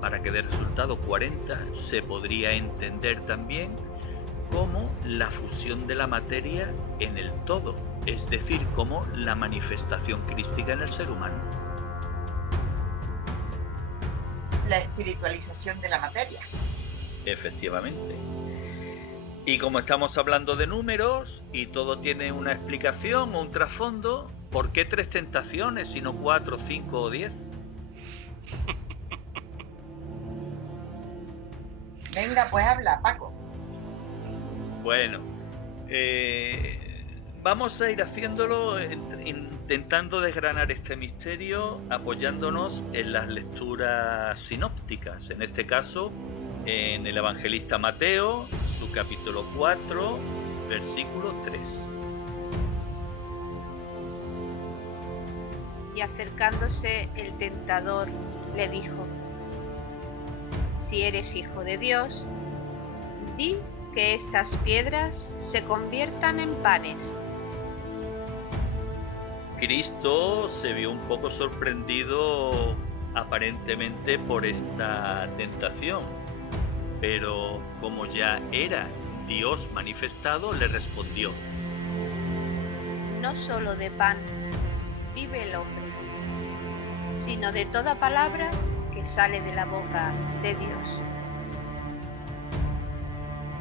para que dé resultado 40, se podría entender también como la fusión de la materia en el todo, es decir, como la manifestación crística en el ser humano. La espiritualización de la materia. Efectivamente. Y como estamos hablando de números y todo tiene una explicación o un trasfondo, ¿por qué 3 tentaciones y no 4, 5 o 10? Venga, pues habla, Paco. Bueno, vamos a ir haciéndolo intentando desgranar este misterio apoyándonos en las lecturas sinópticas. En este caso, en el evangelista Mateo, su capítulo 4, versículo 3. Y acercándose el tentador le dijo: Si eres hijo de Dios, di que estas piedras se conviertan en panes. Cristo se vio un poco sorprendido aparentemente por esta tentación, pero como ya era Dios manifestado, le respondió: No solo de pan vive el hombre, sino de toda palabra que sale de la boca de Dios.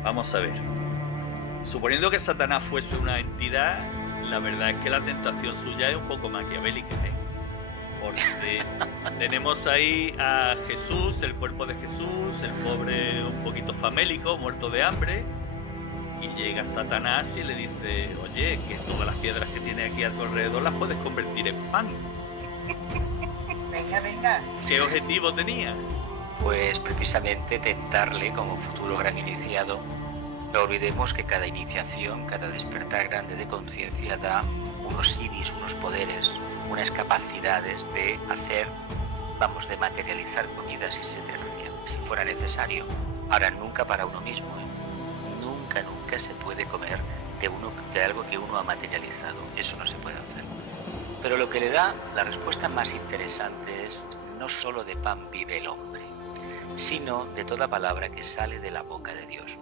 Vamos a ver. Suponiendo que Satanás fuese una entidad, la verdad es que la tentación suya es un poco maquiavélica, ¿eh? Porque tenemos ahí a Jesús, el cuerpo de Jesús, el pobre un poquito famélico, muerto de hambre, y llega Satanás y le dice: oye, que todas las piedras que tiene aquí a tu alrededor las puedes convertir en pan. Venga, venga. ¿Qué objetivo tenía? Pues precisamente tentarle como futuro gran iniciado. No olvidemos que cada iniciación, cada despertar grande de conciencia da unos siris, unos poderes, unas capacidades de hacer, de materializar comida si se tercia, si fuera necesario. Ahora, nunca para uno mismo, ¿eh? Nunca se puede comer de algo que uno ha materializado. Eso no se puede hacer. Pero lo que le da la respuesta más interesante es: no solo de pan vive el hombre, sino de toda palabra que sale de la boca de Dios.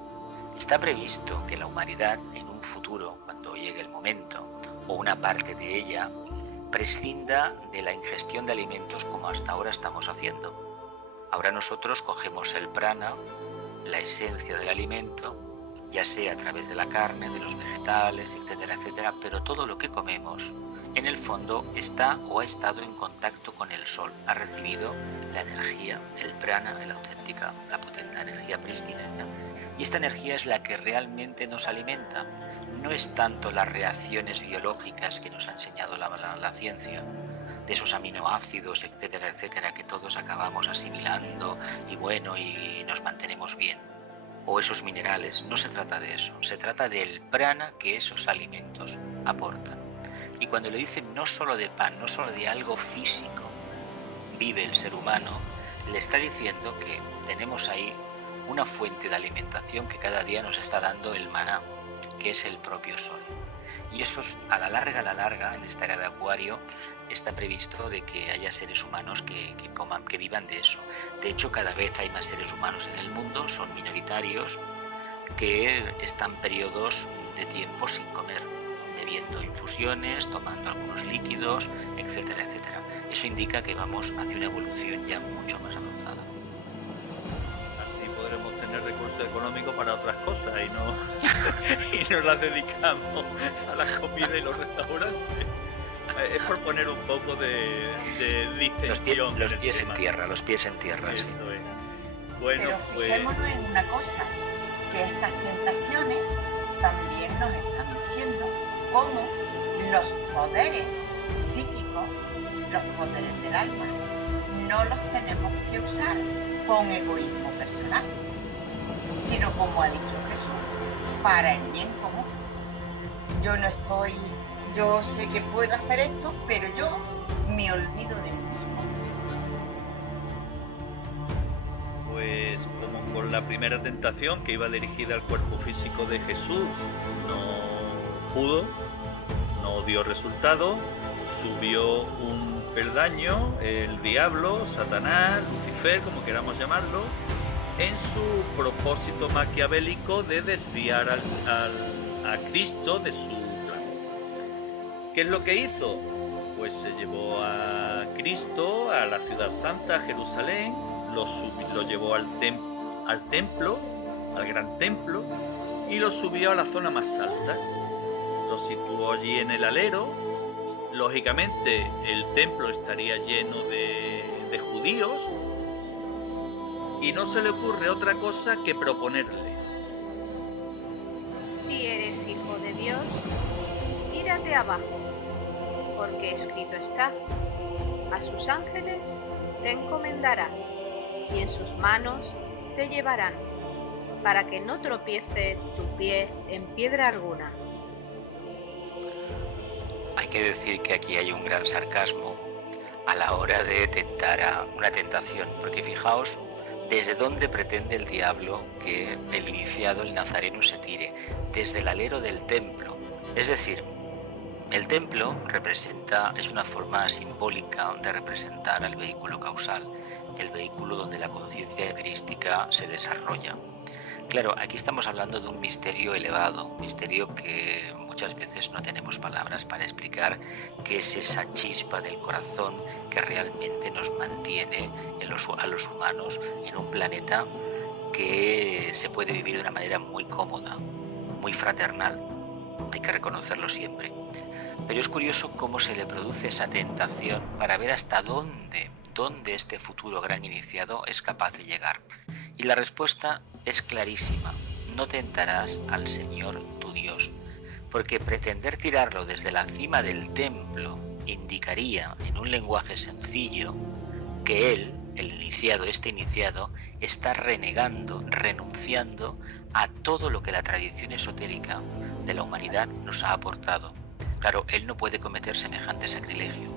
Está previsto que la humanidad, en un futuro, cuando llegue el momento, o una parte de ella, prescinda de la ingestión de alimentos como hasta ahora estamos haciendo. Ahora nosotros cogemos el prana, la esencia del alimento, ya sea a través de la carne, de los vegetales, etcétera, etcétera, pero todo lo que comemos, en el fondo, está o ha estado en contacto con el sol, ha recibido la energía, el prana, la potente energía prístina. Y esta energía es la que realmente nos alimenta. No es tanto las reacciones biológicas que nos ha enseñado la ciencia, de esos aminoácidos, etcétera, etcétera, que todos acabamos asimilando y nos mantenemos bien. O esos minerales, no se trata de eso, se trata del prana que esos alimentos aportan. Y cuando le dicen no solo de pan, no solo de algo físico, vive el ser humano, le está diciendo que tenemos ahí una fuente de alimentación que cada día nos está dando el maná, que es el propio sol. Y eso a la larga, en esta era de Acuario, está previsto de que haya seres humanos que coman, que vivan de eso. De hecho, cada vez hay más seres humanos en el mundo, son minoritarios, que están periodos de tiempo sin comer, bebiendo infusiones, tomando algunos líquidos, etcétera, etcétera. Eso indica que vamos hacia una evolución ya mucho más avanzada. Así podremos tener recursos económicos para otras cosas y no las dedicamos a la comida y los restaurantes. Es por poner un poco de distensión. Los pies en tierra, Eso sí. es. Bueno, pero fijémonos en una cosa, que estas tentaciones también nos están diciendo cómo los poderes psíquicos, los poderes del alma, no los tenemos que usar con egoísmo personal, sino, como ha dicho Jesús, para el bien común. Yo sé que puedo hacer esto, pero yo me olvido de mí mismo. pues como con la primera tentación, que iba dirigida al cuerpo físico de Jesús, no pudo, no dio resultado, subió un peldaño el diablo, Satanás, Lucifer, como queramos llamarlo, en su propósito maquiavélico de desviar a Cristo de su plan. ¿Qué es lo que hizo? Pues se llevó a Cristo a la ciudad santa, Jerusalén, lo llevó al templo, al gran templo, y lo subió a la zona más alta. Lo situó allí en el alero. Lógicamente el templo estaría lleno de judíos, y no se le ocurre otra cosa que proponerle: Si eres hijo de Dios, tírate abajo, porque escrito está: a sus ángeles te encomendará, y en sus manos te llevarán, para que no tropiece tu pie en piedra alguna. Hay que decir que aquí hay un gran sarcasmo a la hora de tentar a una tentación, porque fijaos desde dónde pretende el diablo que el iniciado, el nazareno, se tire, desde el alero del templo. Es decir, el templo es una forma simbólica de representar al vehículo causal, el vehículo donde la conciencia crística se desarrolla. Claro, aquí estamos hablando de un misterio elevado, un misterio que muchas veces no tenemos palabras para explicar, qué es esa chispa del corazón que realmente nos mantiene a los humanos en un planeta que se puede vivir de una manera muy cómoda, muy fraternal, hay que reconocerlo siempre. Pero es curioso cómo se le produce esa tentación para ver hasta dónde este futuro gran iniciado es capaz de llegar. Y la respuesta es clarísima: no tentarás al Señor tu Dios, porque pretender tirarlo desde la cima del templo indicaría, en un lenguaje sencillo, que él, este iniciado, está renegando, renunciando a todo lo que la tradición esotérica de la humanidad nos ha aportado. Claro, él no puede cometer semejante sacrilegio.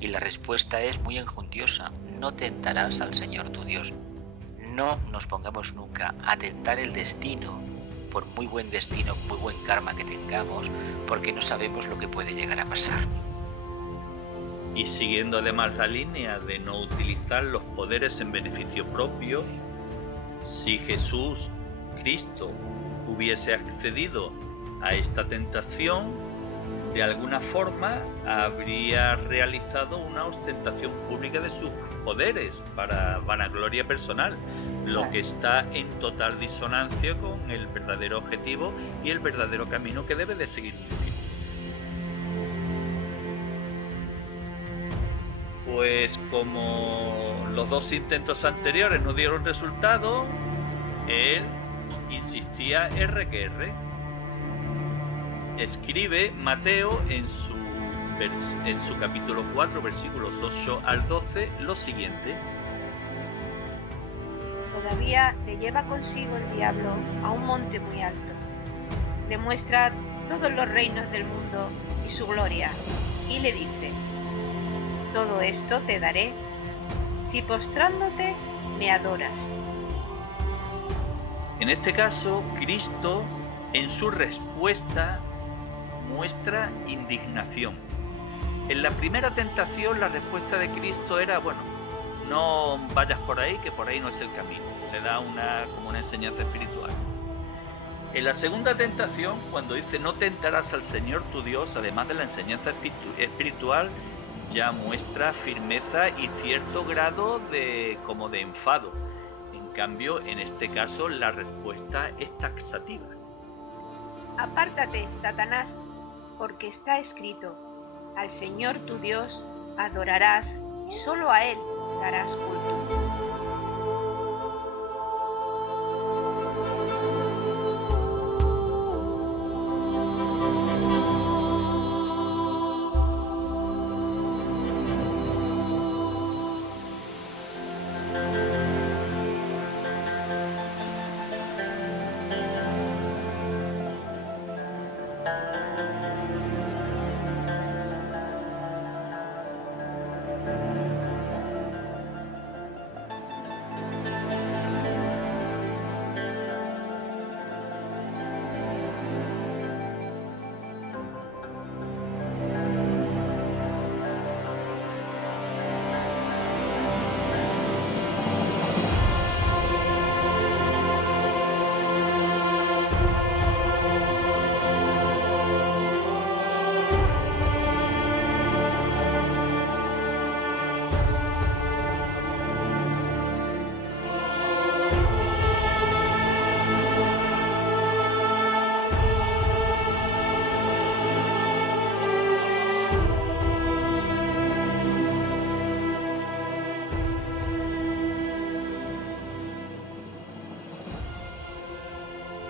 Y la respuesta es muy enjundiosa: no tentarás al Señor tu Dios. No nos pongamos nunca a tentar el destino, por muy buen destino, muy buen karma que tengamos, porque no sabemos lo que puede llegar a pasar. Y siguiendo además la línea de no utilizar los poderes en beneficio propio, si Jesús, Cristo, hubiese accedido a esta tentación, de alguna forma habría realizado una ostentación pública de sus poderes para vanagloria personal, lo que está en total disonancia con el verdadero objetivo y el verdadero camino que debe de seguir. Pues como los dos intentos anteriores no dieron resultado, él insistía R que R. Escribe Mateo en su capítulo 4, versículos 8 al 12, lo siguiente. Todavía le lleva consigo el diablo a un monte muy alto. Le muestra todos los reinos del mundo y su gloria, y le dice: todo esto te daré si postrándote me adoras. En este caso, Cristo, en su respuesta, muestra indignación. En la primera tentación, la respuesta de Cristo era: bueno, no vayas por ahí, que por ahí no es el camino. Le da como una enseñanza espiritual. En la segunda tentación, cuando dice no tentarás al Señor tu Dios, además de la enseñanza espiritual, ya muestra firmeza y cierto grado de enfado. En cambio, en este caso, la respuesta es taxativa. Apártate, Satanás, porque está escrito: al Señor tu Dios adorarás y solo a Él darás culto.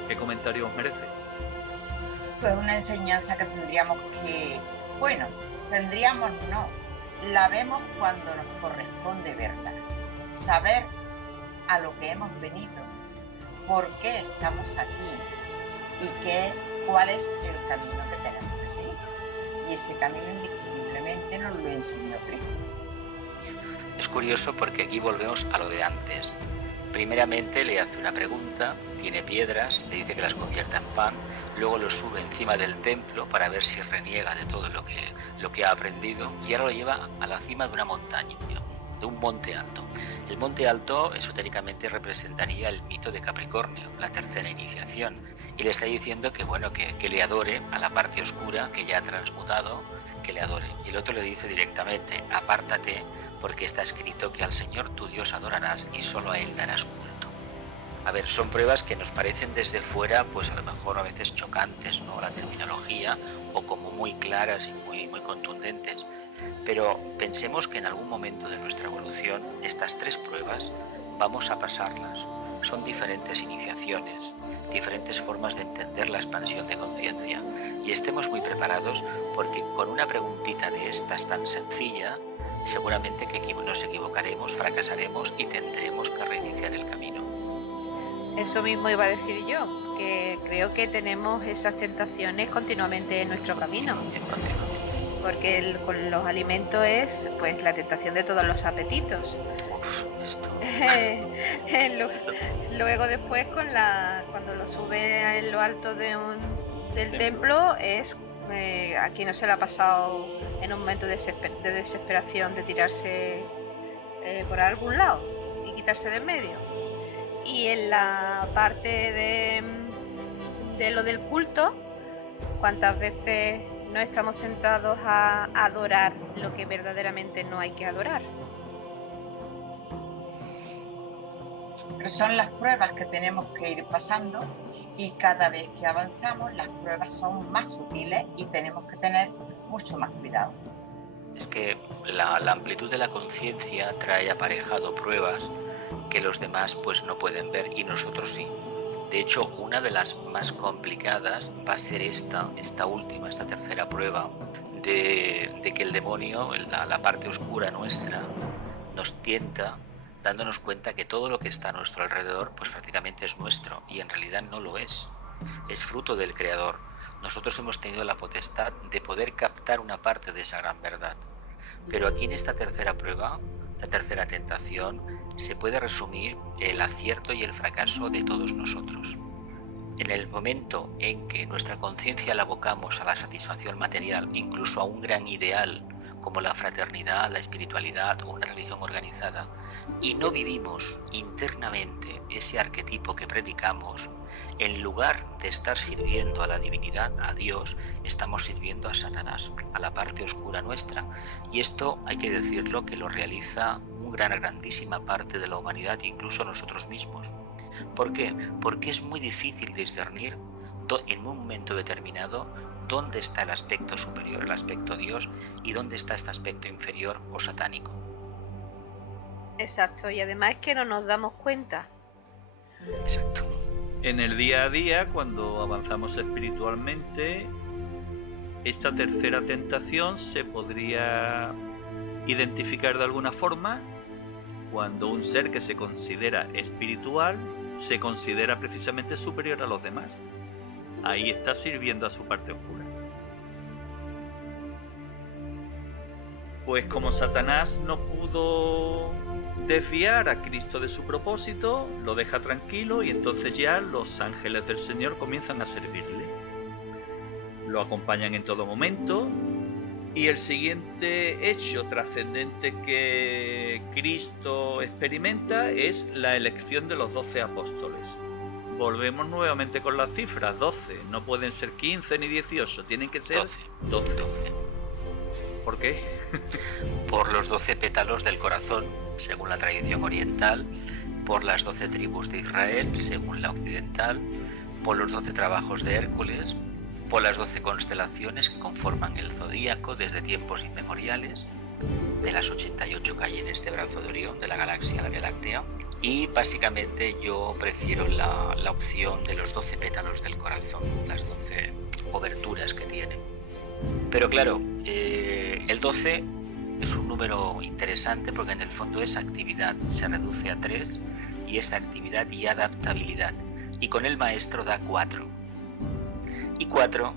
¿Qué comentario os merece? Pues una enseñanza que la vemos cuando nos corresponde verla. Saber a lo que hemos venido, por qué estamos aquí y cuál es el camino que tenemos que seguir. Y ese camino indiscutiblemente nos lo enseñó Cristo. Es curioso porque aquí volvemos a lo de antes. Primeramente le hace una pregunta, tiene piedras, le dice que las convierta en pan, luego lo sube encima del templo para ver si reniega de todo lo que ha aprendido, y ahora lo lleva a la cima de una montaña, de un monte alto. El monte alto esotéricamente representaría el mito de Capricornio, la tercera iniciación, y le está diciendo que bueno, que le adore a la parte oscura que ya ha transmutado, que le adore. Y el otro le dice directamente: apártate, porque está escrito que al Señor tu Dios adorarás y solo a Él darás culto. A ver, son pruebas que nos parecen desde fuera, pues a lo mejor a veces chocantes, ¿no? La terminología, o como muy claras y muy contundentes. Pero pensemos que en algún momento de nuestra evolución estas tres pruebas vamos a pasarlas. Son diferentes iniciaciones, diferentes formas de entender la expansión de conciencia, y estemos muy preparados, porque con una preguntita de estas tan sencilla seguramente que nos equivocaremos, fracasaremos y tendremos que reiniciar el camino. Eso mismo iba a decir yo, que creo que tenemos esas tentaciones continuamente en nuestro camino. Porque con los alimentos es pues la tentación de todos los apetitos. Luego después cuando lo sube en lo alto del templo es a quien no se le ha pasado en un momento de desesperación de tirarse por algún lado y quitarse de en medio. Y en la parte de lo del culto, ¿cuántas veces no estamos tentados a adorar lo que verdaderamente no hay que adorar? Pero son las pruebas que tenemos que ir pasando, y cada vez que avanzamos las pruebas son más sutiles y tenemos que tener mucho más cuidado. Es que la amplitud de la conciencia trae aparejado pruebas que los demás pues no pueden ver, y nosotros sí. De hecho, una de las más complicadas va a ser esta última, esta tercera prueba de que el demonio, la parte oscura nuestra, nos tienta, dándonos cuenta que todo lo que está a nuestro alrededor pues prácticamente es nuestro, y en realidad no lo es. Es fruto del Creador. Nosotros hemos tenido la potestad de poder captar una parte de esa gran verdad. Pero aquí en esta tercera prueba, la tercera tentación, se puede resumir el acierto y el fracaso de todos nosotros. En el momento en que nuestra conciencia la abocamos a la satisfacción material, incluso a un gran ideal como la fraternidad, la espiritualidad o una religión organizada, y no vivimos internamente ese arquetipo que predicamos, en lugar de estar sirviendo a la divinidad, a Dios, estamos sirviendo a Satanás, a la parte oscura nuestra. Y esto hay que decirlo, que lo realiza una grandísima parte de la humanidad, incluso nosotros mismos. ¿Por qué? Porque es muy difícil discernir en un momento determinado dónde está el aspecto superior, el aspecto Dios, y dónde está este aspecto inferior o satánico. Exacto, y además es que no nos damos cuenta. Exacto. En el día a día, cuando avanzamos espiritualmente, esta tercera tentación se podría identificar de alguna forma cuando un ser que se considera espiritual se considera precisamente superior a los demás. Ahí está sirviendo a su parte oscura. Pues como Satanás no pudo desviar a Cristo de su propósito, lo deja tranquilo, y entonces ya los ángeles del Señor comienzan a servirle. Lo acompañan en todo momento, y el siguiente hecho trascendente que Cristo experimenta es la elección de los 12 apóstoles. Volvemos nuevamente con las cifras, 12, no pueden ser 15 ni 18, tienen que ser 12. ¿Por qué? Por los 12 pétalos del corazón, según la tradición oriental, por las 12 tribus de Israel, según la occidental, por los 12 trabajos de Hércules, por las 12 constelaciones que conforman el zodíaco desde tiempos inmemoriales, de las 88 que hay en este brazo de Orión, de la galaxia, la Vía Láctea, y básicamente yo prefiero la opción de los 12 pétalos del corazón, las 12 oberturas que tiene. Pero claro, el 12 es un número interesante porque en el fondo es actividad, se reduce a 3 y y esa actividad y adaptabilidad. Y con el maestro da 4. Y 4,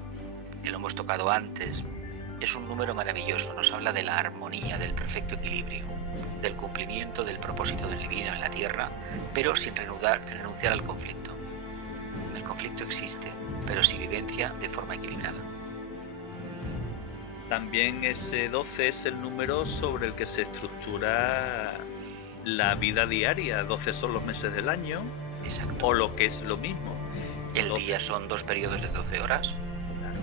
que lo hemos tocado antes, es un número maravilloso. Nos habla de la armonía, del perfecto equilibrio, del cumplimiento del propósito del divino en la tierra, pero sin renunciar al conflicto. El conflicto existe, pero se vivencia de forma equilibrada. También ese 12 es el número sobre el que se estructura la vida diaria. 12 son los meses del año. Exacto. O lo que es lo mismo. El día son 2 periodos de 12 horas. Claro.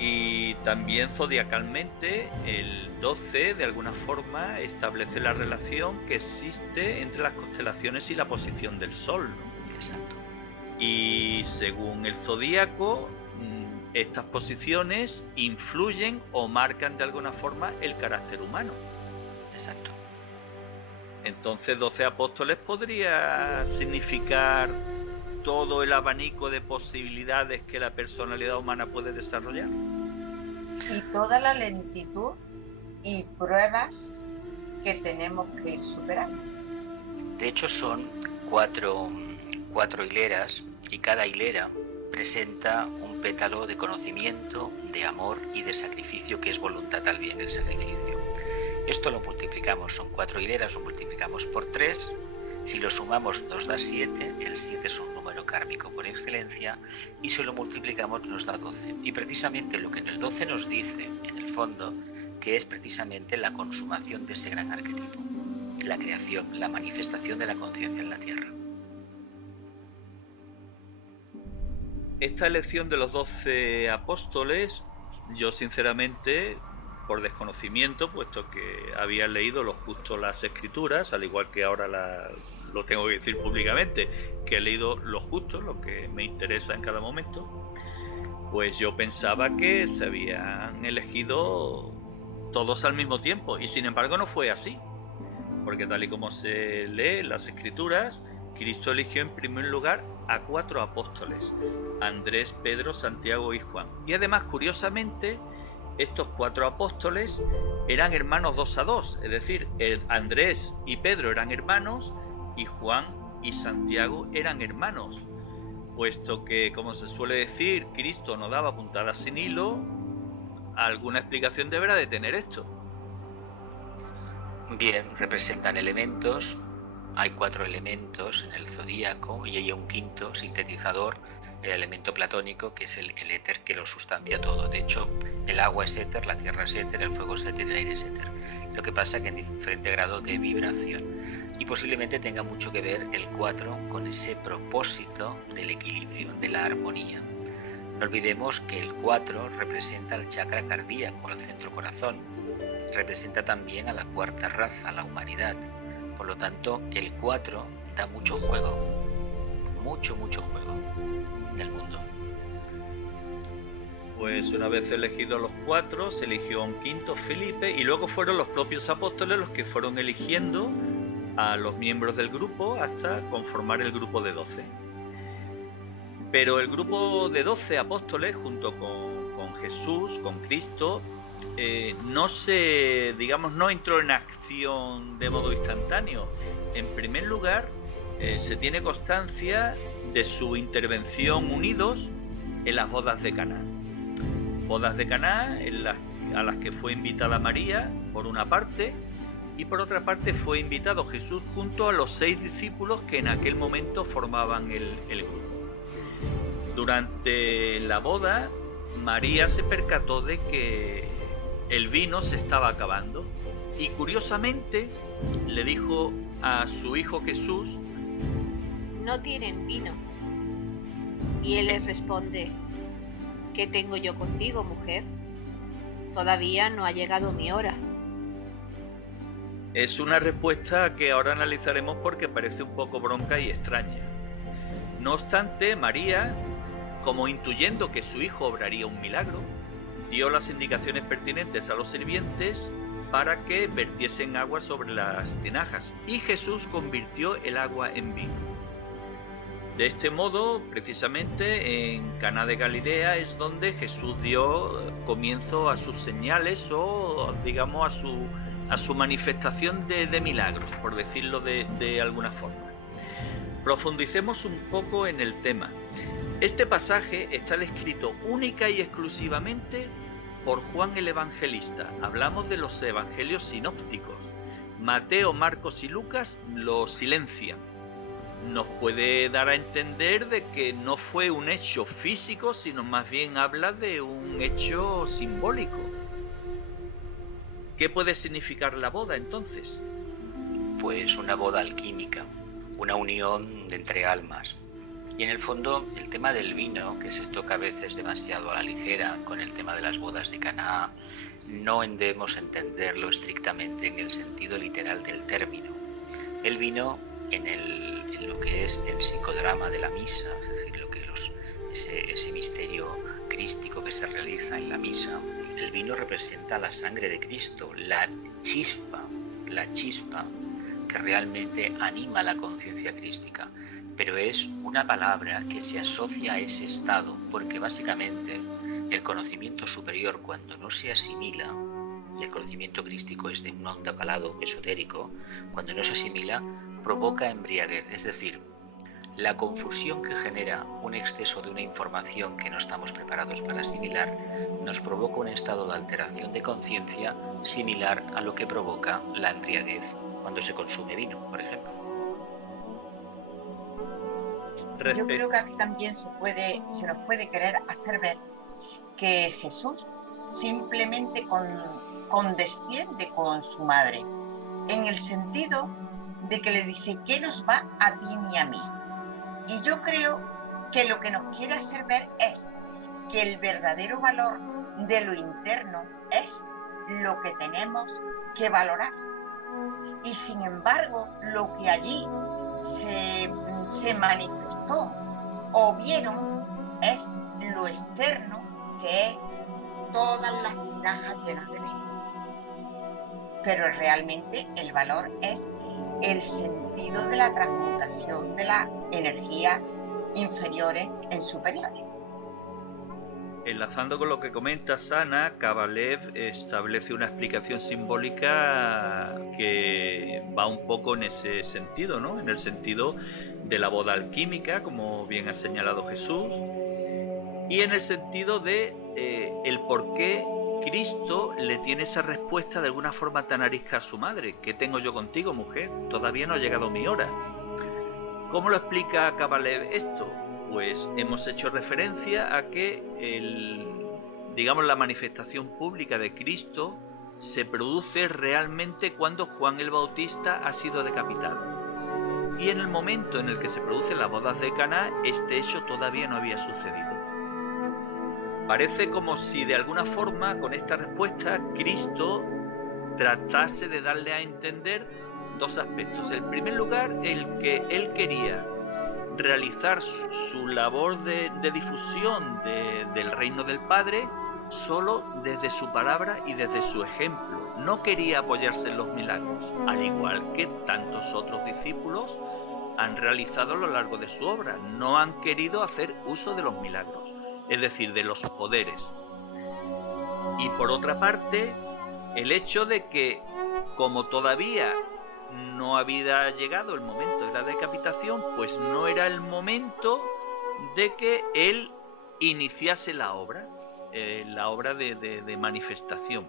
Y también zodiacalmente el 12 de alguna forma establece la relación que existe entre las constelaciones y la posición del Sol, ¿no? Exacto. Y según el zodíaco, estas posiciones influyen o marcan de alguna forma el carácter humano. Exacto. Entonces 12 apóstoles podría significar todo el abanico de posibilidades que la personalidad humana puede desarrollar. Y toda la lentitud y pruebas que tenemos que ir superando. De hecho son cuatro hileras, y cada hilera presenta un pétalo de conocimiento, de amor y de sacrificio, que es voluntad al bien, el sacrificio. Esto lo multiplicamos, son 4 hileras, lo multiplicamos por 3. Si lo sumamos nos da 7, el 7 es un número kármico por excelencia, y si lo multiplicamos nos da 12. Y precisamente lo que en el 12 nos dice, en el fondo, que es precisamente la consumación de ese gran arquetipo, la creación, la manifestación de la conciencia en la Tierra. Esta elección de los 12 apóstoles, yo sinceramente, por desconocimiento, puesto que había leído lo justo las escrituras, al igual que ahora lo tengo que decir públicamente, que he leído lo justo, lo que me interesa en cada momento, pues yo pensaba que se habían elegido todos al mismo tiempo, y sin embargo no fue así, porque tal y como se lee en las escrituras, Cristo eligió en primer lugar a 4 apóstoles, Andrés, Pedro, Santiago y Juan. Y además, curiosamente, estos 4 apóstoles eran hermanos 2 a 2, es decir, Andrés y Pedro eran hermanos y Juan y Santiago eran hermanos, puesto que, como se suele decir, Cristo no daba puntadas sin hilo, alguna explicación deberá de tener esto. Bien, representan elementos. Hay 4 elementos en el zodíaco y hay un quinto sintetizador, el elemento platónico, que es el éter, que lo sustancia todo. De hecho, el agua es éter, la tierra es éter, el fuego es éter y el aire es éter. Lo que pasa es que en diferente grado de vibración. Y posiblemente tenga mucho que ver el 4 con ese propósito del equilibrio, de la armonía. No olvidemos que el 4 representa el chakra cardíaco, al centro corazón. Representa también a la cuarta raza, a la humanidad. Por lo tanto, el 4 da mucho juego, mucho juego en el mundo. Pues una vez elegidos los 4, se eligió a un quinto, Felipe, y luego fueron los propios apóstoles los que fueron eligiendo a los miembros del grupo hasta conformar el grupo de 12. Pero el grupo de 12 apóstoles, junto con Jesús, con Cristo, no entró en acción de modo instantáneo. En primer lugar, se tiene constancia de su intervención unidos en las bodas de Caná. Bodas de Caná a las que fue invitada María, por una parte, y por otra parte fue invitado Jesús junto a los 6 discípulos que en aquel momento formaban el grupo. Durante la boda, María se percató de que el vino se estaba acabando y curiosamente le dijo a su hijo Jesús: no tienen vino. Y él les responde: ¿qué tengo yo contigo, mujer? Todavía no ha llegado mi hora. Es una respuesta que ahora analizaremos porque parece un poco bronca y extraña. No obstante, María, como intuyendo que su hijo obraría un milagro, dio las indicaciones pertinentes a los sirvientes para que vertiesen agua sobre las tinajas, y Jesús convirtió el agua en vino. De este modo, precisamente en Caná de Galilea es donde Jesús dio comienzo a sus señales o, digamos, a su a su manifestación de milagros, por decirlo de alguna forma. Profundicemos un poco en el tema. Este pasaje está descrito única y exclusivamente por Juan el Evangelista. Hablamos de los evangelios sinópticos. Mateo, Marcos y Lucas lo silencian. Nos puede dar a entender de que no fue un hecho físico, sino más bien habla de un hecho simbólico. ¿Qué puede significar la boda entonces? Pues una boda alquímica, una unión entre almas. Y en el fondo el tema del vino, que se toca a veces demasiado a la ligera con el tema de las bodas de Caná, no debemos entenderlo estrictamente en el sentido literal del término. El vino en lo que es el psicodrama de la misa, es decir, lo que ese misterio crístico que se realiza en la misa, el vino representa la sangre de Cristo, la chispa que realmente anima la conciencia crística. Pero es una palabra que se asocia a ese estado, porque básicamente el conocimiento superior, cuando no se asimila, y el conocimiento crístico es de un hondo calado esotérico, cuando no se asimila, provoca embriaguez, es decir, la confusión que genera un exceso de una información que no estamos preparados para asimilar, nos provoca un estado de alteración de conciencia similar a lo que provoca la embriaguez cuando se consume vino, por ejemplo. Yo creo que aquí también se nos puede querer hacer ver que Jesús simplemente condesciende con su madre, en el sentido de que le dice, ¿qué nos va a ti ni a mí? Y yo creo que lo que nos quiere hacer ver es que el verdadero valor de lo interno es lo que tenemos que valorar. Y sin embargo, lo que allí se manifestó o vieron es lo externo, que es todas las tinajas llenas de vino. Pero realmente el valor es el sentido de la transmutación de las energías inferiores en superiores. Enlazando con lo que comenta Sana, Kabalev establece una explicación simbólica que va un poco en ese sentido, ¿no? En el sentido de la boda alquímica, como bien ha señalado Jesús, y en el sentido de el por qué Cristo le tiene esa respuesta de alguna forma tan arisca a su madre. ¿Qué tengo yo contigo, mujer? Todavía no ha llegado mi hora. ¿Cómo lo explica Kabalev esto? Pues hemos hecho referencia a que la manifestación pública de Cristo se produce realmente cuando Juan el Bautista ha sido decapitado. Y en el momento en el que se producen las bodas de Caná, este hecho todavía no había sucedido. Parece como si de alguna forma con esta respuesta Cristo tratase de darle a entender dos aspectos. En primer lugar, el que él quería realizar su labor de difusión del reino del Padre solo desde su palabra y desde su ejemplo. No quería apoyarse en los milagros, al igual que tantos otros discípulos han realizado a lo largo de su obra. No han querido hacer uso de los milagros, es decir, de los poderes. Y por otra parte, el hecho de que, como todavía no había llegado el momento de la decapitación, pues no era el momento de que él iniciase la obra de manifestación.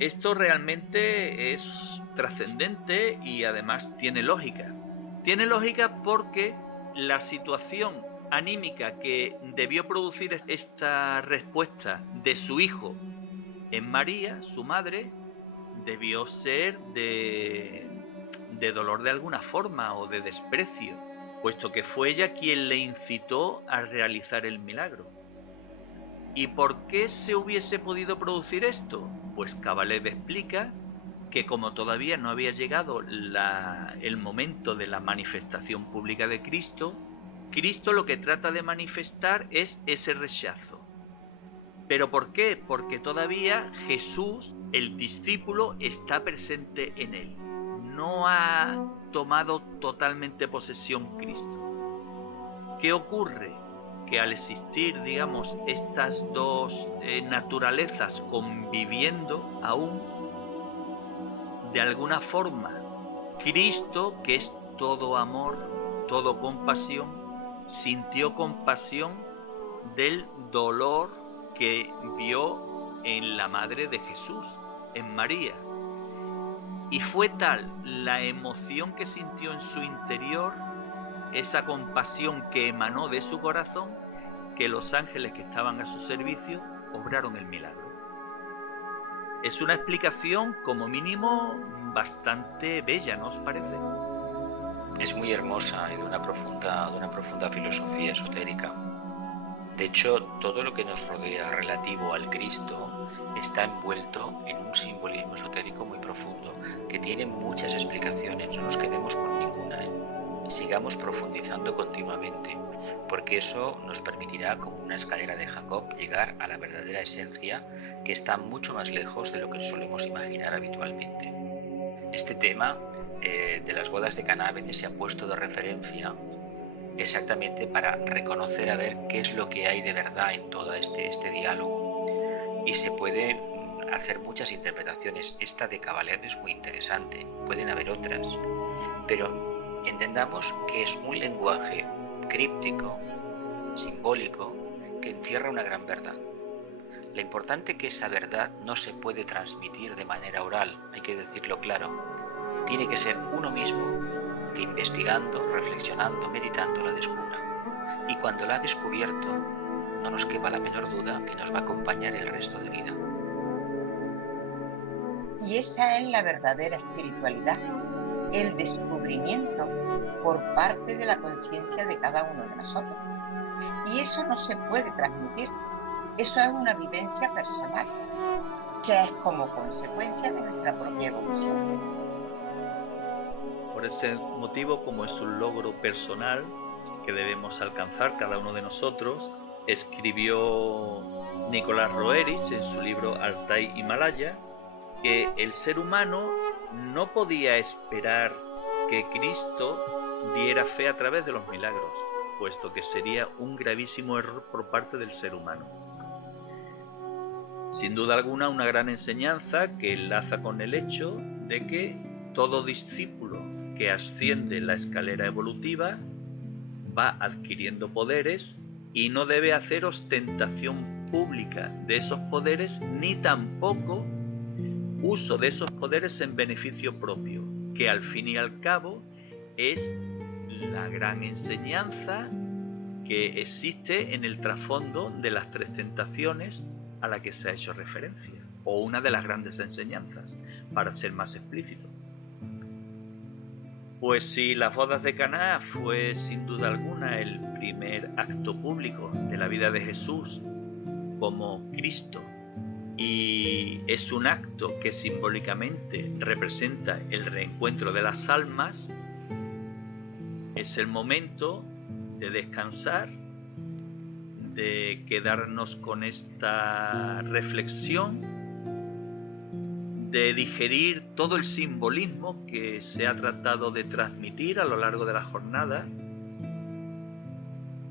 Esto realmente es trascendente y además tiene lógica. Tiene lógica porque la situación anímica que debió producir esta respuesta de su hijo en María, su madre, debió ser de dolor de alguna forma o de desprecio, puesto que fue ella quien le incitó a realizar el milagro. ¿Y por qué se hubiese podido producir esto? Pues Kabalev explica que como todavía no había llegado el momento de la manifestación pública de Cristo, Cristo lo que trata de manifestar es ese rechazo. ¿Pero por qué? Porque todavía Jesús, el discípulo, está presente en él. No ha tomado totalmente posesión Cristo. ¿Qué ocurre? Que al existir, estas dos naturalezas conviviendo aún, de alguna forma, Cristo, que es todo amor, todo compasión, sintió compasión del dolor que vio en la madre de Jesús, en María. Y fue tal la emoción que sintió en su interior, esa compasión que emanó de su corazón, que los ángeles que estaban a su servicio obraron el milagro. Es una explicación, como mínimo, bastante bella, ¿no os parece? Es muy hermosa y de una profunda filosofía esotérica. De hecho, todo lo que nos rodea relativo al Cristo está envuelto en un simbolismo esotérico muy profundo, que tiene muchas explicaciones. No nos quedemos con ninguna, sigamos profundizando continuamente, porque eso nos permitirá, como una escalera de Jacob, llegar a la verdadera esencia, que está mucho más lejos de lo que solemos imaginar habitualmente. Este tema de las bodas de Caná a veces se ha puesto de referencia exactamente para reconocer a ver qué es lo que hay de verdad en todo este diálogo, y se puede hacer muchas interpretaciones. Esta de Cabalet es muy interesante, pueden haber otras, pero entendamos que es un lenguaje críptico, simbólico, que encierra una gran verdad. Lo importante es que esa verdad no se puede transmitir de manera oral, hay que decirlo claro. Tiene que ser uno mismo que, investigando, reflexionando, meditando, la descubra. Y cuando la ha descubierto, no nos quepa la menor duda que nos va a acompañar el resto de vida. Y esa es la verdadera espiritualidad, el descubrimiento por parte de la conciencia de cada uno de nosotros. Y eso no se puede transmitir, eso es una vivencia personal, que es como consecuencia de nuestra propia evolución. Por ese motivo, como es un logro personal que debemos alcanzar cada uno de nosotros, escribió Nicolás Roerich en su libro Altai Himalaya que el ser humano no podía esperar que Cristo diera fe a través de los milagros, puesto que sería un gravísimo error por parte del ser humano. Sin duda alguna, una gran enseñanza que enlaza con el hecho de que todo discípulo que asciende la escalera evolutiva va adquiriendo poderes y no debe hacer ostentación pública de esos poderes, ni tampoco uso de esos poderes en beneficio propio, que al fin y al cabo es la gran enseñanza que existe en el trasfondo de las 3 tentaciones a la que se ha hecho referencia, o una de las grandes enseñanzas, para ser más explícito. Pues si las bodas de Caná fue sin duda alguna el primer acto público de la vida de Jesús como Cristo, y es un acto que simbólicamente representa el reencuentro de las almas, es el momento de descansar, de quedarnos con esta reflexión, de digerir todo el simbolismo que se ha tratado de transmitir a lo largo de la jornada.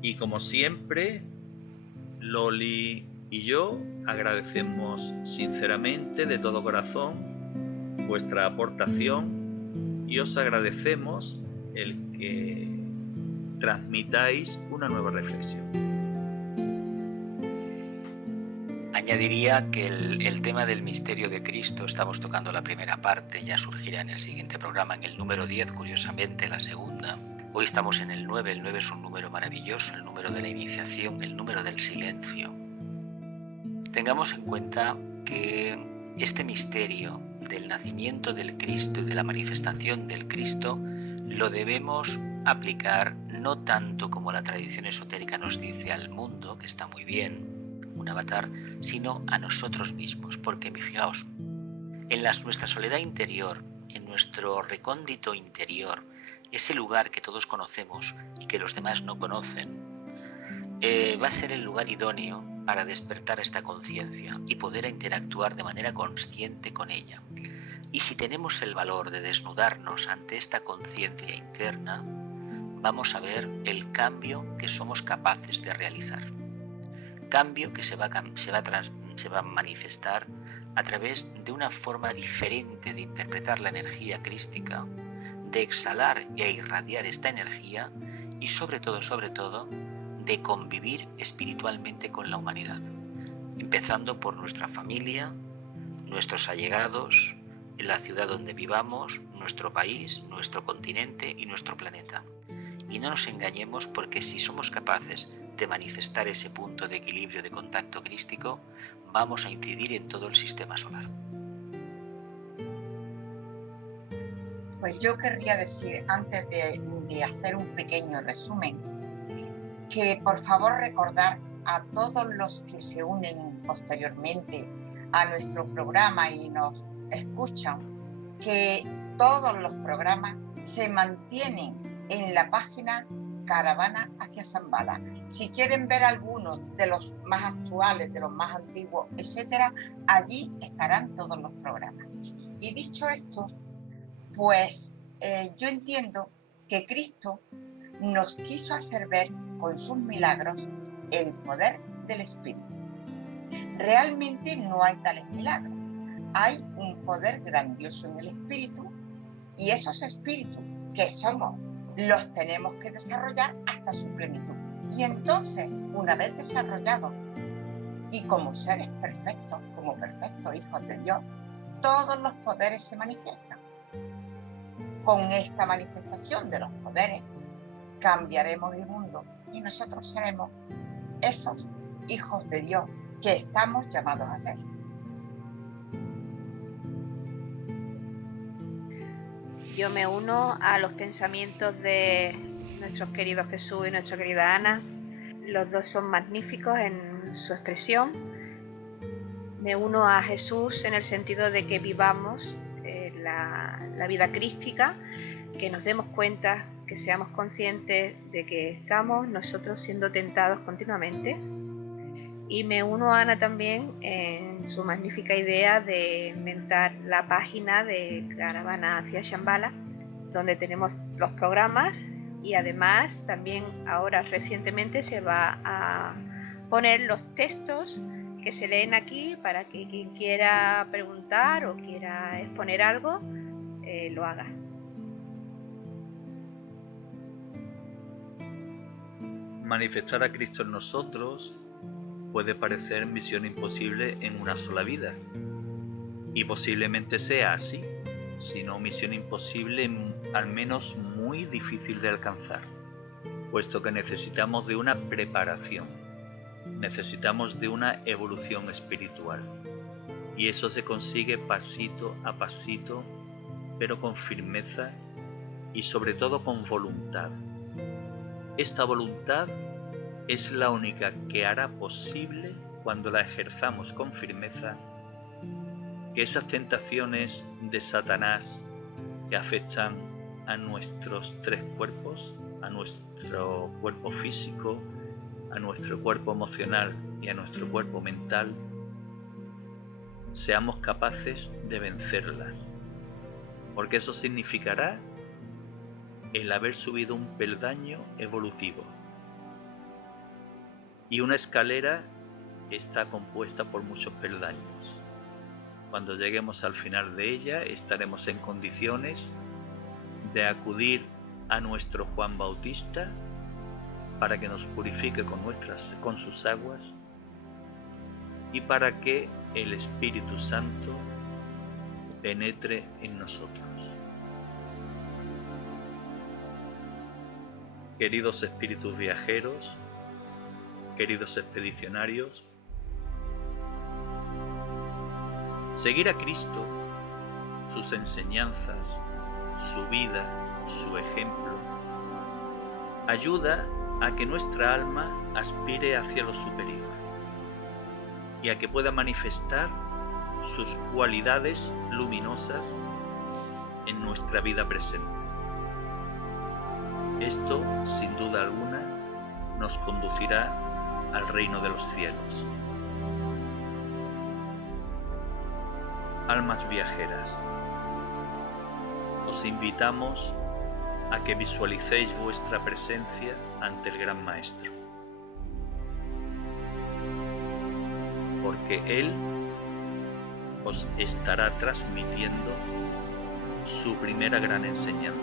Y como siempre, Loli y yo agradecemos sinceramente de todo corazón vuestra aportación y os agradecemos el que transmitáis una nueva reflexión. Añadiría que el tema del misterio de Cristo, estamos tocando la primera parte, ya surgirá en el siguiente programa, en el número 10, curiosamente la segunda. Hoy estamos en el 9 es un número maravilloso, el número de la iniciación, el número del silencio. Tengamos en cuenta que este misterio del nacimiento del Cristo y de la manifestación del Cristo lo debemos aplicar no tanto como la tradición esotérica nos dice al mundo, que está muy bien, un avatar, sino a nosotros mismos, porque fijaos, en nuestra soledad interior, en nuestro recóndito interior, ese lugar que todos conocemos y que los demás no conocen, va a ser el lugar idóneo para despertar esta conciencia y poder interactuar de manera consciente con ella. Y si tenemos el valor de desnudarnos ante esta conciencia interna, vamos a ver el cambio que somos capaces de realizar. Cambio que se va a manifestar a través de una forma diferente de interpretar la energía crística, de exhalar e irradiar esta energía y sobre todo, de convivir espiritualmente con la humanidad, empezando por nuestra familia, nuestros allegados, en la ciudad donde vivamos, nuestro país, nuestro continente y nuestro planeta. Y no nos engañemos, porque si somos capaces de manifestar ese punto de equilibrio de contacto crístico, vamos a incidir en todo el sistema solar. Pues yo querría decir, antes de hacer un pequeño resumen, que por favor recordar a todos los que se unen posteriormente a nuestro programa y nos escuchan, que todos los programas se mantienen en la página Caravana hacia Shambhala. Si quieren ver algunos de los más actuales, de los más antiguos, etcétera, allí estarán todos los programas. Y dicho esto, pues yo entiendo que Cristo nos quiso hacer ver con sus milagros el poder del Espíritu. Realmente no hay tales milagros. Hay un poder grandioso en el Espíritu, y esos espíritus que somos los tenemos que desarrollar hasta su plenitud. Y entonces, una vez desarrollados y como seres perfectos, como perfectos hijos de Dios, todos los poderes se manifiestan. Con esta manifestación de los poderes cambiaremos el mundo y nosotros seremos esos hijos de Dios que estamos llamados a ser. Yo me uno a los pensamientos de nuestros queridos Jesús y nuestra querida Ana. Los dos son magníficos en su expresión. Me uno a Jesús en el sentido de que vivamos la vida crística, que nos demos cuenta, que seamos conscientes de que estamos nosotros siendo tentados continuamente. Y me uno a Ana también en su magnífica idea de inventar la página de Caravana hacia Shambhala, donde tenemos los programas, y además también ahora recientemente se va a poner los textos que se leen aquí para que quien quiera preguntar o quiera exponer algo lo haga. Manifestar a Cristo en nosotros puede parecer misión imposible en una sola vida, y posiblemente sea así, sino misión imposible, al menos muy difícil de alcanzar, puesto que necesitamos de una preparación, necesitamos de una evolución espiritual, y eso se consigue pasito a pasito, pero con firmeza y sobre todo con voluntad. Esta voluntad es la única que hará posible, cuando la ejerzamos con firmeza, que esas tentaciones de Satanás que afectan a nuestros tres cuerpos, a nuestro cuerpo físico, a nuestro cuerpo emocional y a nuestro cuerpo mental, seamos capaces de vencerlas, porque eso significará el haber subido un peldaño evolutivo. Y una escalera está compuesta por muchos peldaños. Cuando lleguemos al final de ella, estaremos en condiciones de acudir a nuestro Juan Bautista para que nos purifique con sus aguas, y para que el Espíritu Santo penetre en nosotros. Queridos espíritus viajeros, queridos expedicionarios, seguir a Cristo, sus enseñanzas, su vida, su ejemplo, ayuda a que nuestra alma aspire hacia lo superior y a que pueda manifestar sus cualidades luminosas en nuestra vida presente. Esto, sin duda alguna, nos conducirá al reino de los cielos. Almas viajeras, os invitamos a que visualicéis vuestra presencia ante el Gran Maestro, porque Él os estará transmitiendo su primera gran enseñanza,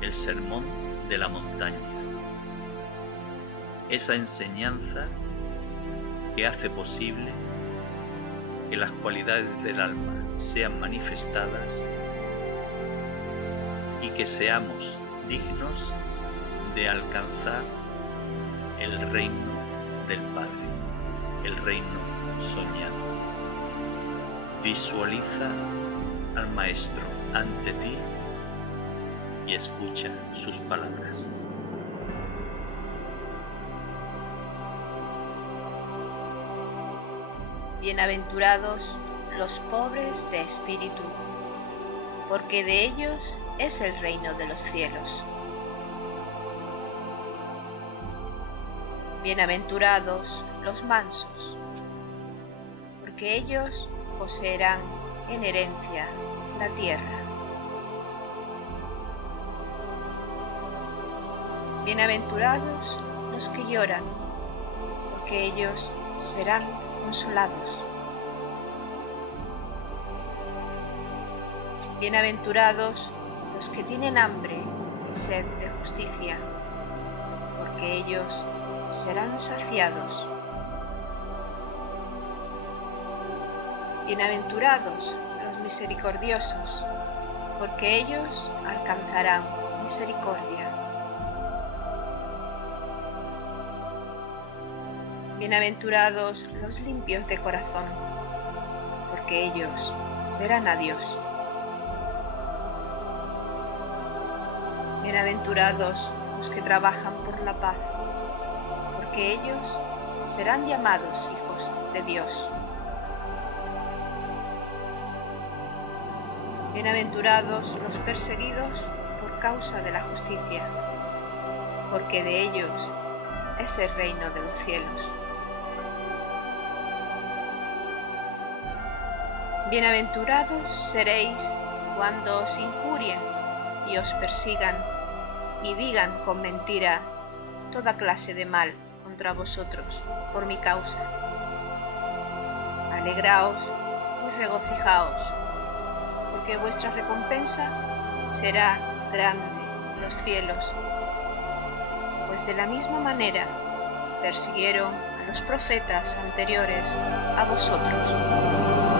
el Sermón de la Montaña. Esa enseñanza que hace posible que las cualidades del alma sean manifestadas y que seamos dignos de alcanzar el reino del Padre, el reino soñado. Visualiza al Maestro ante ti y escucha sus palabras. Bienaventurados los pobres de espíritu, porque de ellos es el reino de los cielos. Bienaventurados los mansos, porque ellos poseerán en herencia la tierra. Bienaventurados los que lloran, porque ellos serán consolados. Bienaventurados los que tienen hambre y sed de justicia, porque ellos serán saciados. Bienaventurados los misericordiosos, porque ellos alcanzarán misericordia. Bienaventurados los limpios de corazón, porque ellos verán a Dios. Bienaventurados los que trabajan por la paz, porque ellos serán llamados hijos de Dios. Bienaventurados los perseguidos por causa de la justicia, porque de ellos es el reino de los cielos. Bienaventurados seréis cuando os injurien y os persigan y digan con mentira toda clase de mal contra vosotros por mi causa. Alegraos y regocijaos, porque vuestra recompensa será grande en los cielos, pues de la misma manera persiguieron a los profetas anteriores a vosotros.